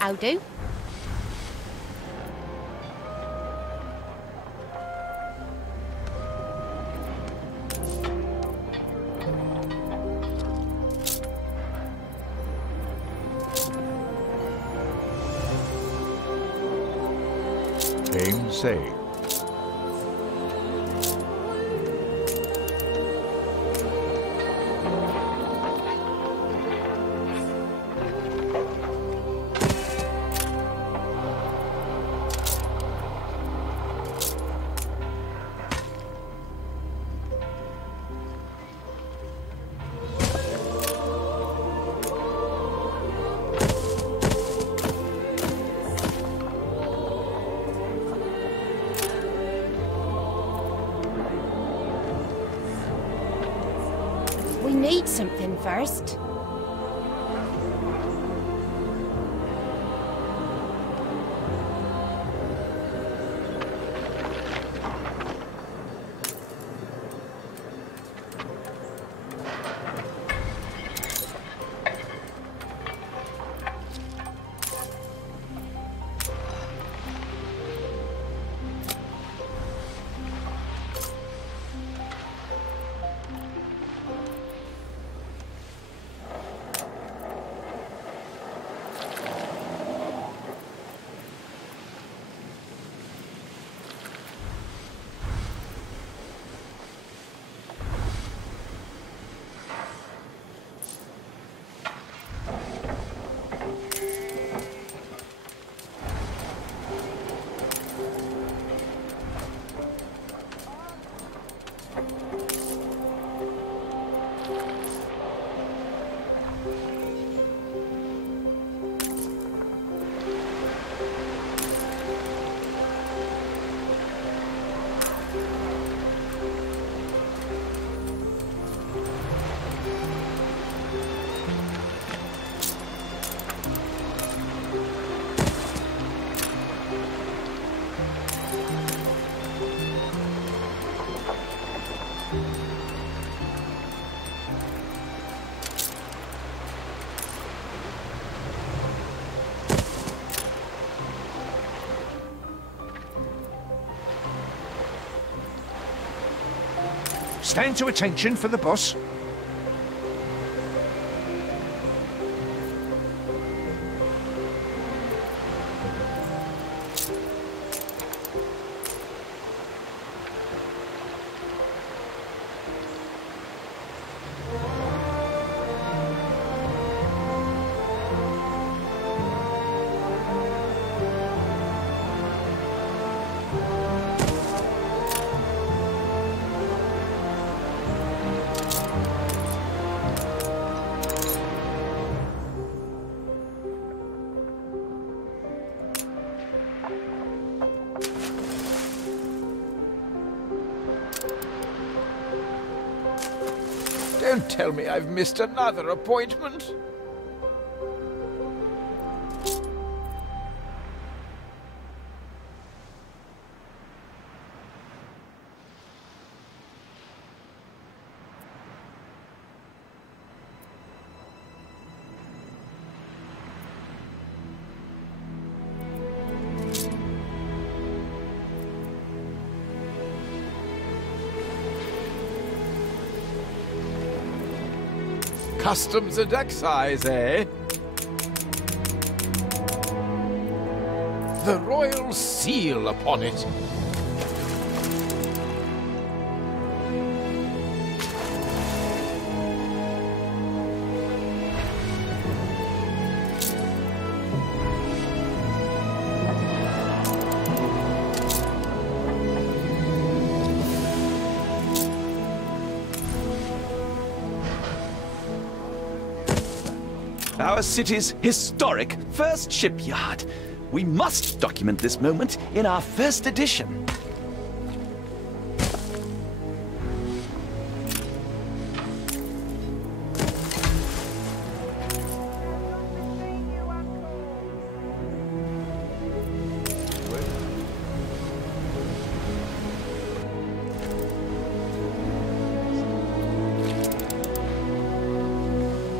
I'll do. Aim saved. We need something first. Stand to attention for the boss. Don't tell me I've missed another appointment. Customs and excise, eh? The royal seal upon it. our city's historic first shipyard. We must document this moment in our first edition.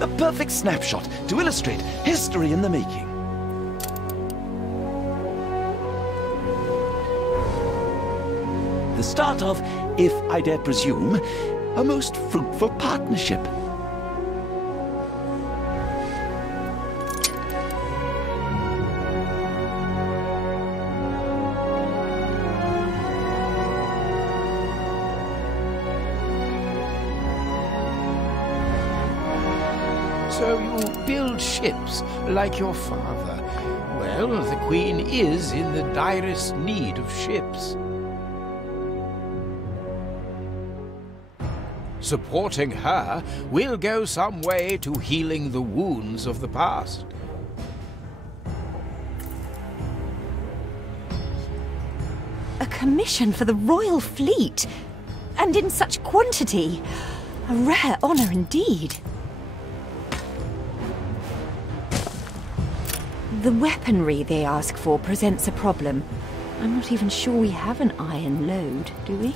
A perfect snapshot to illustrate history in the making. The start of, if I dare presume, a most fruitful partnership. So you build ships like your father. Well, the Queen is in the direst need of ships. Supporting her will go some way to healing the wounds of the past. A commission for the Royal Fleet, and in such quantity. A rare honor indeed. The weaponry they ask for presents a problem. I'm not even sure we have an iron load, do we?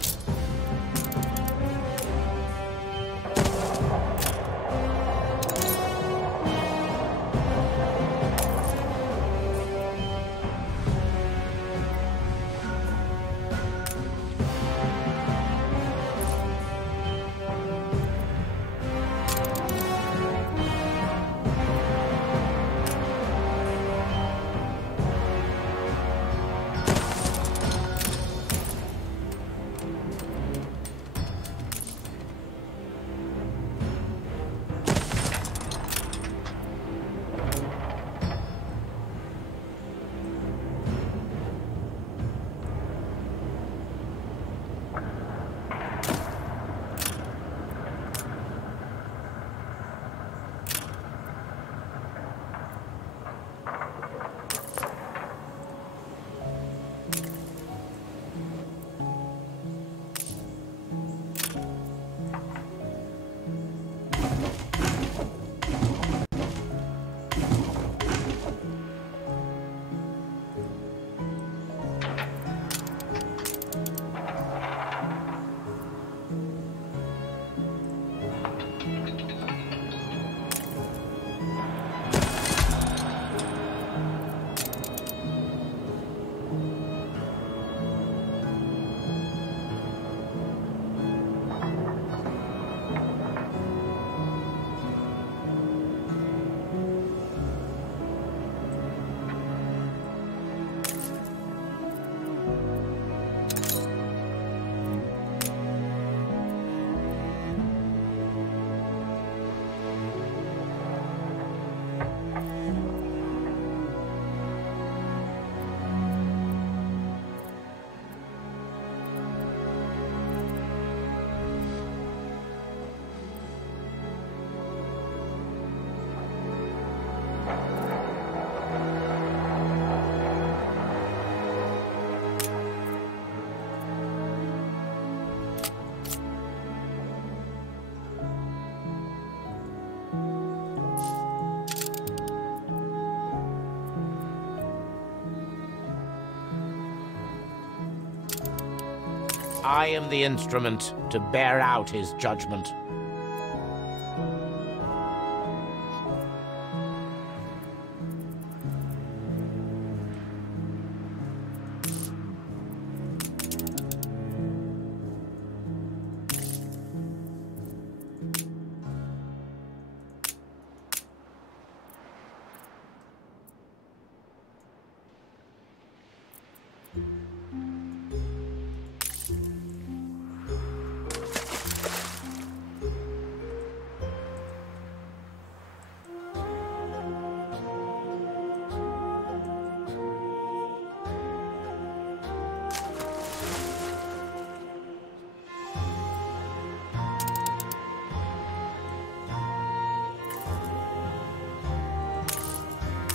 I am the instrument to bear out his judgment.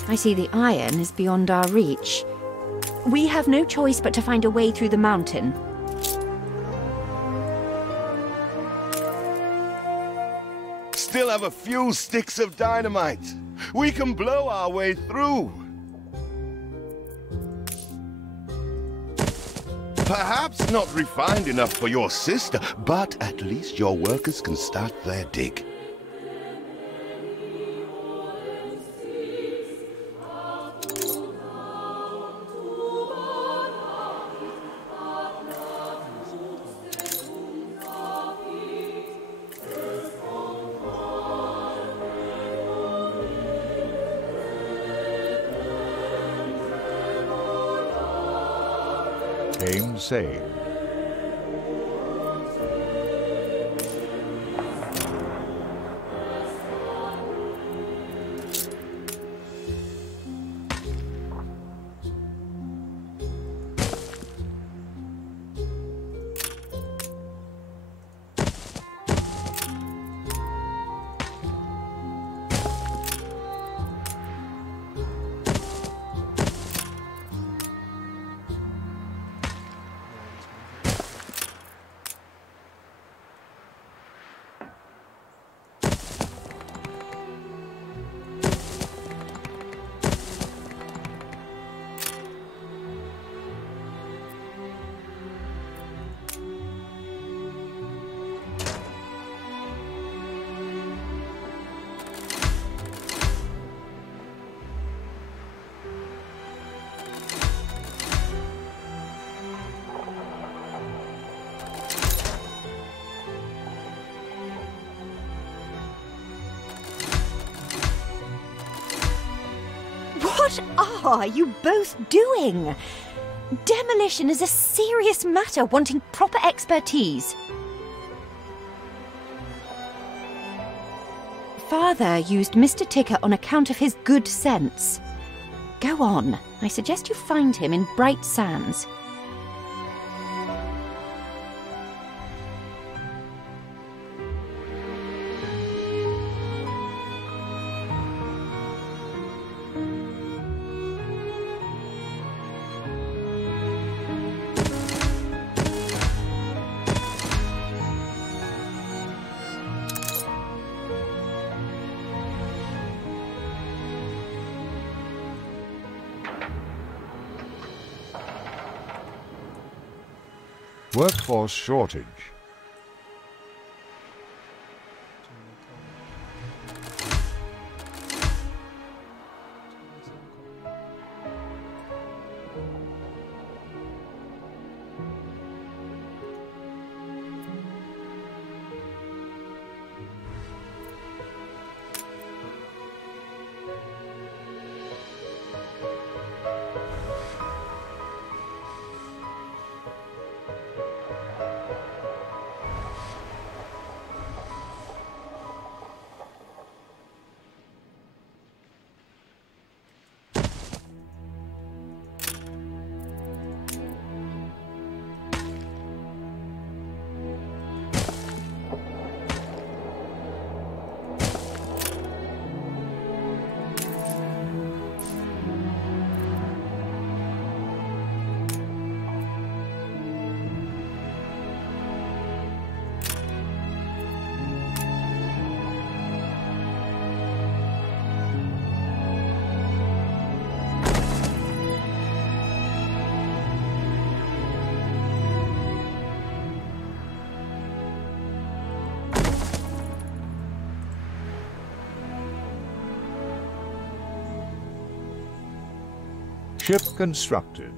I see the iron is beyond our reach. We have no choice but to find a way through the mountain. Still have a few sticks of dynamite. We can blow our way through. Perhaps not refined enough for your sister, but at least your workers can start their dig. Game saved. What are you both doing? Demolition is a serious matter wanting proper expertise. Father used Mr. Ticker on account of his good sense. Go on. I suggest you find him in Bright Sands. Workforce shortage. Ship constructed.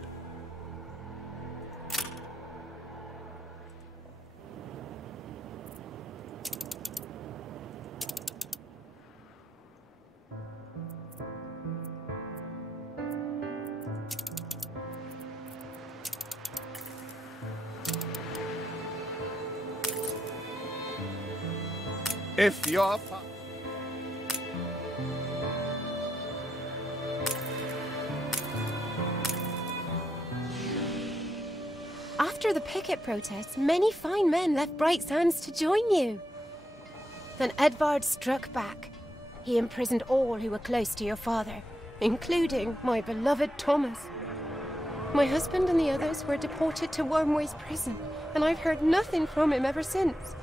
If you're... After the picket protests, many fine men left Bright Sands to join you. Then Edvard struck back. He imprisoned all who were close to your father. including my beloved Thomas. My husband and the others were deported to Wormway's prison, and I've heard nothing from him ever since.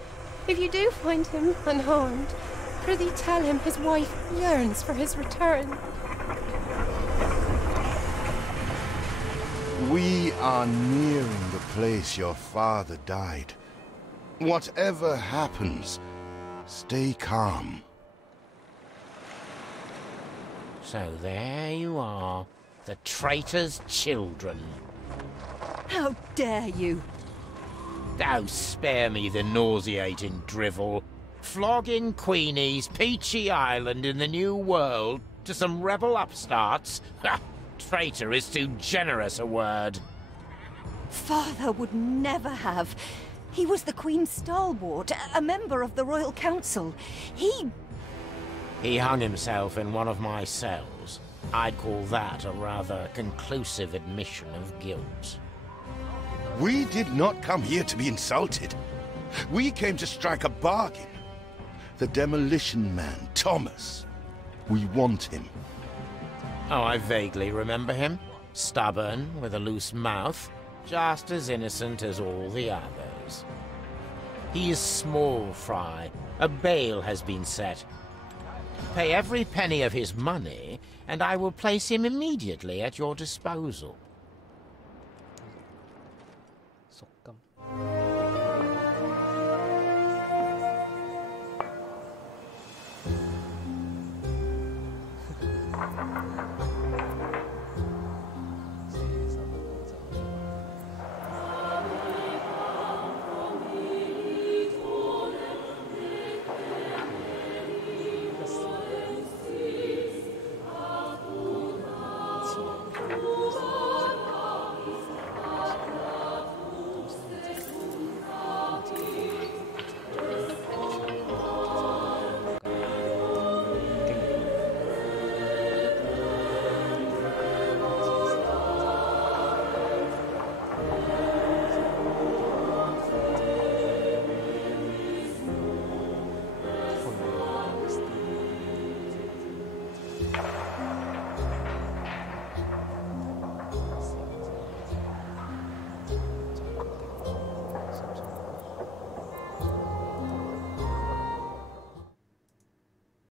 If you do find him unharmed, prithee tell him his wife yearns for his return. We are nearing the place your father died. Whatever happens, stay calm. So there you are, the traitor's children. How dare you! Oh, spare me the nauseating drivel. Flogging Queenie's Peachy Island in the New World to some rebel upstarts? Ha! Traitor is too generous a word. Father would never have. He was the Queen's stalwart, a member of the Royal Council. He hung himself in one of my cells. I'd call that a rather conclusive admission of guilt. We did not come here to be insulted. We came to strike a bargain. The demolition man, Thomas. We want him. Oh, I vaguely remember him. Stubborn, with a loose mouth, just as innocent as all the others. He is small fry. A bail has been set. Pay every penny of his money, and I will place him immediately at your disposal.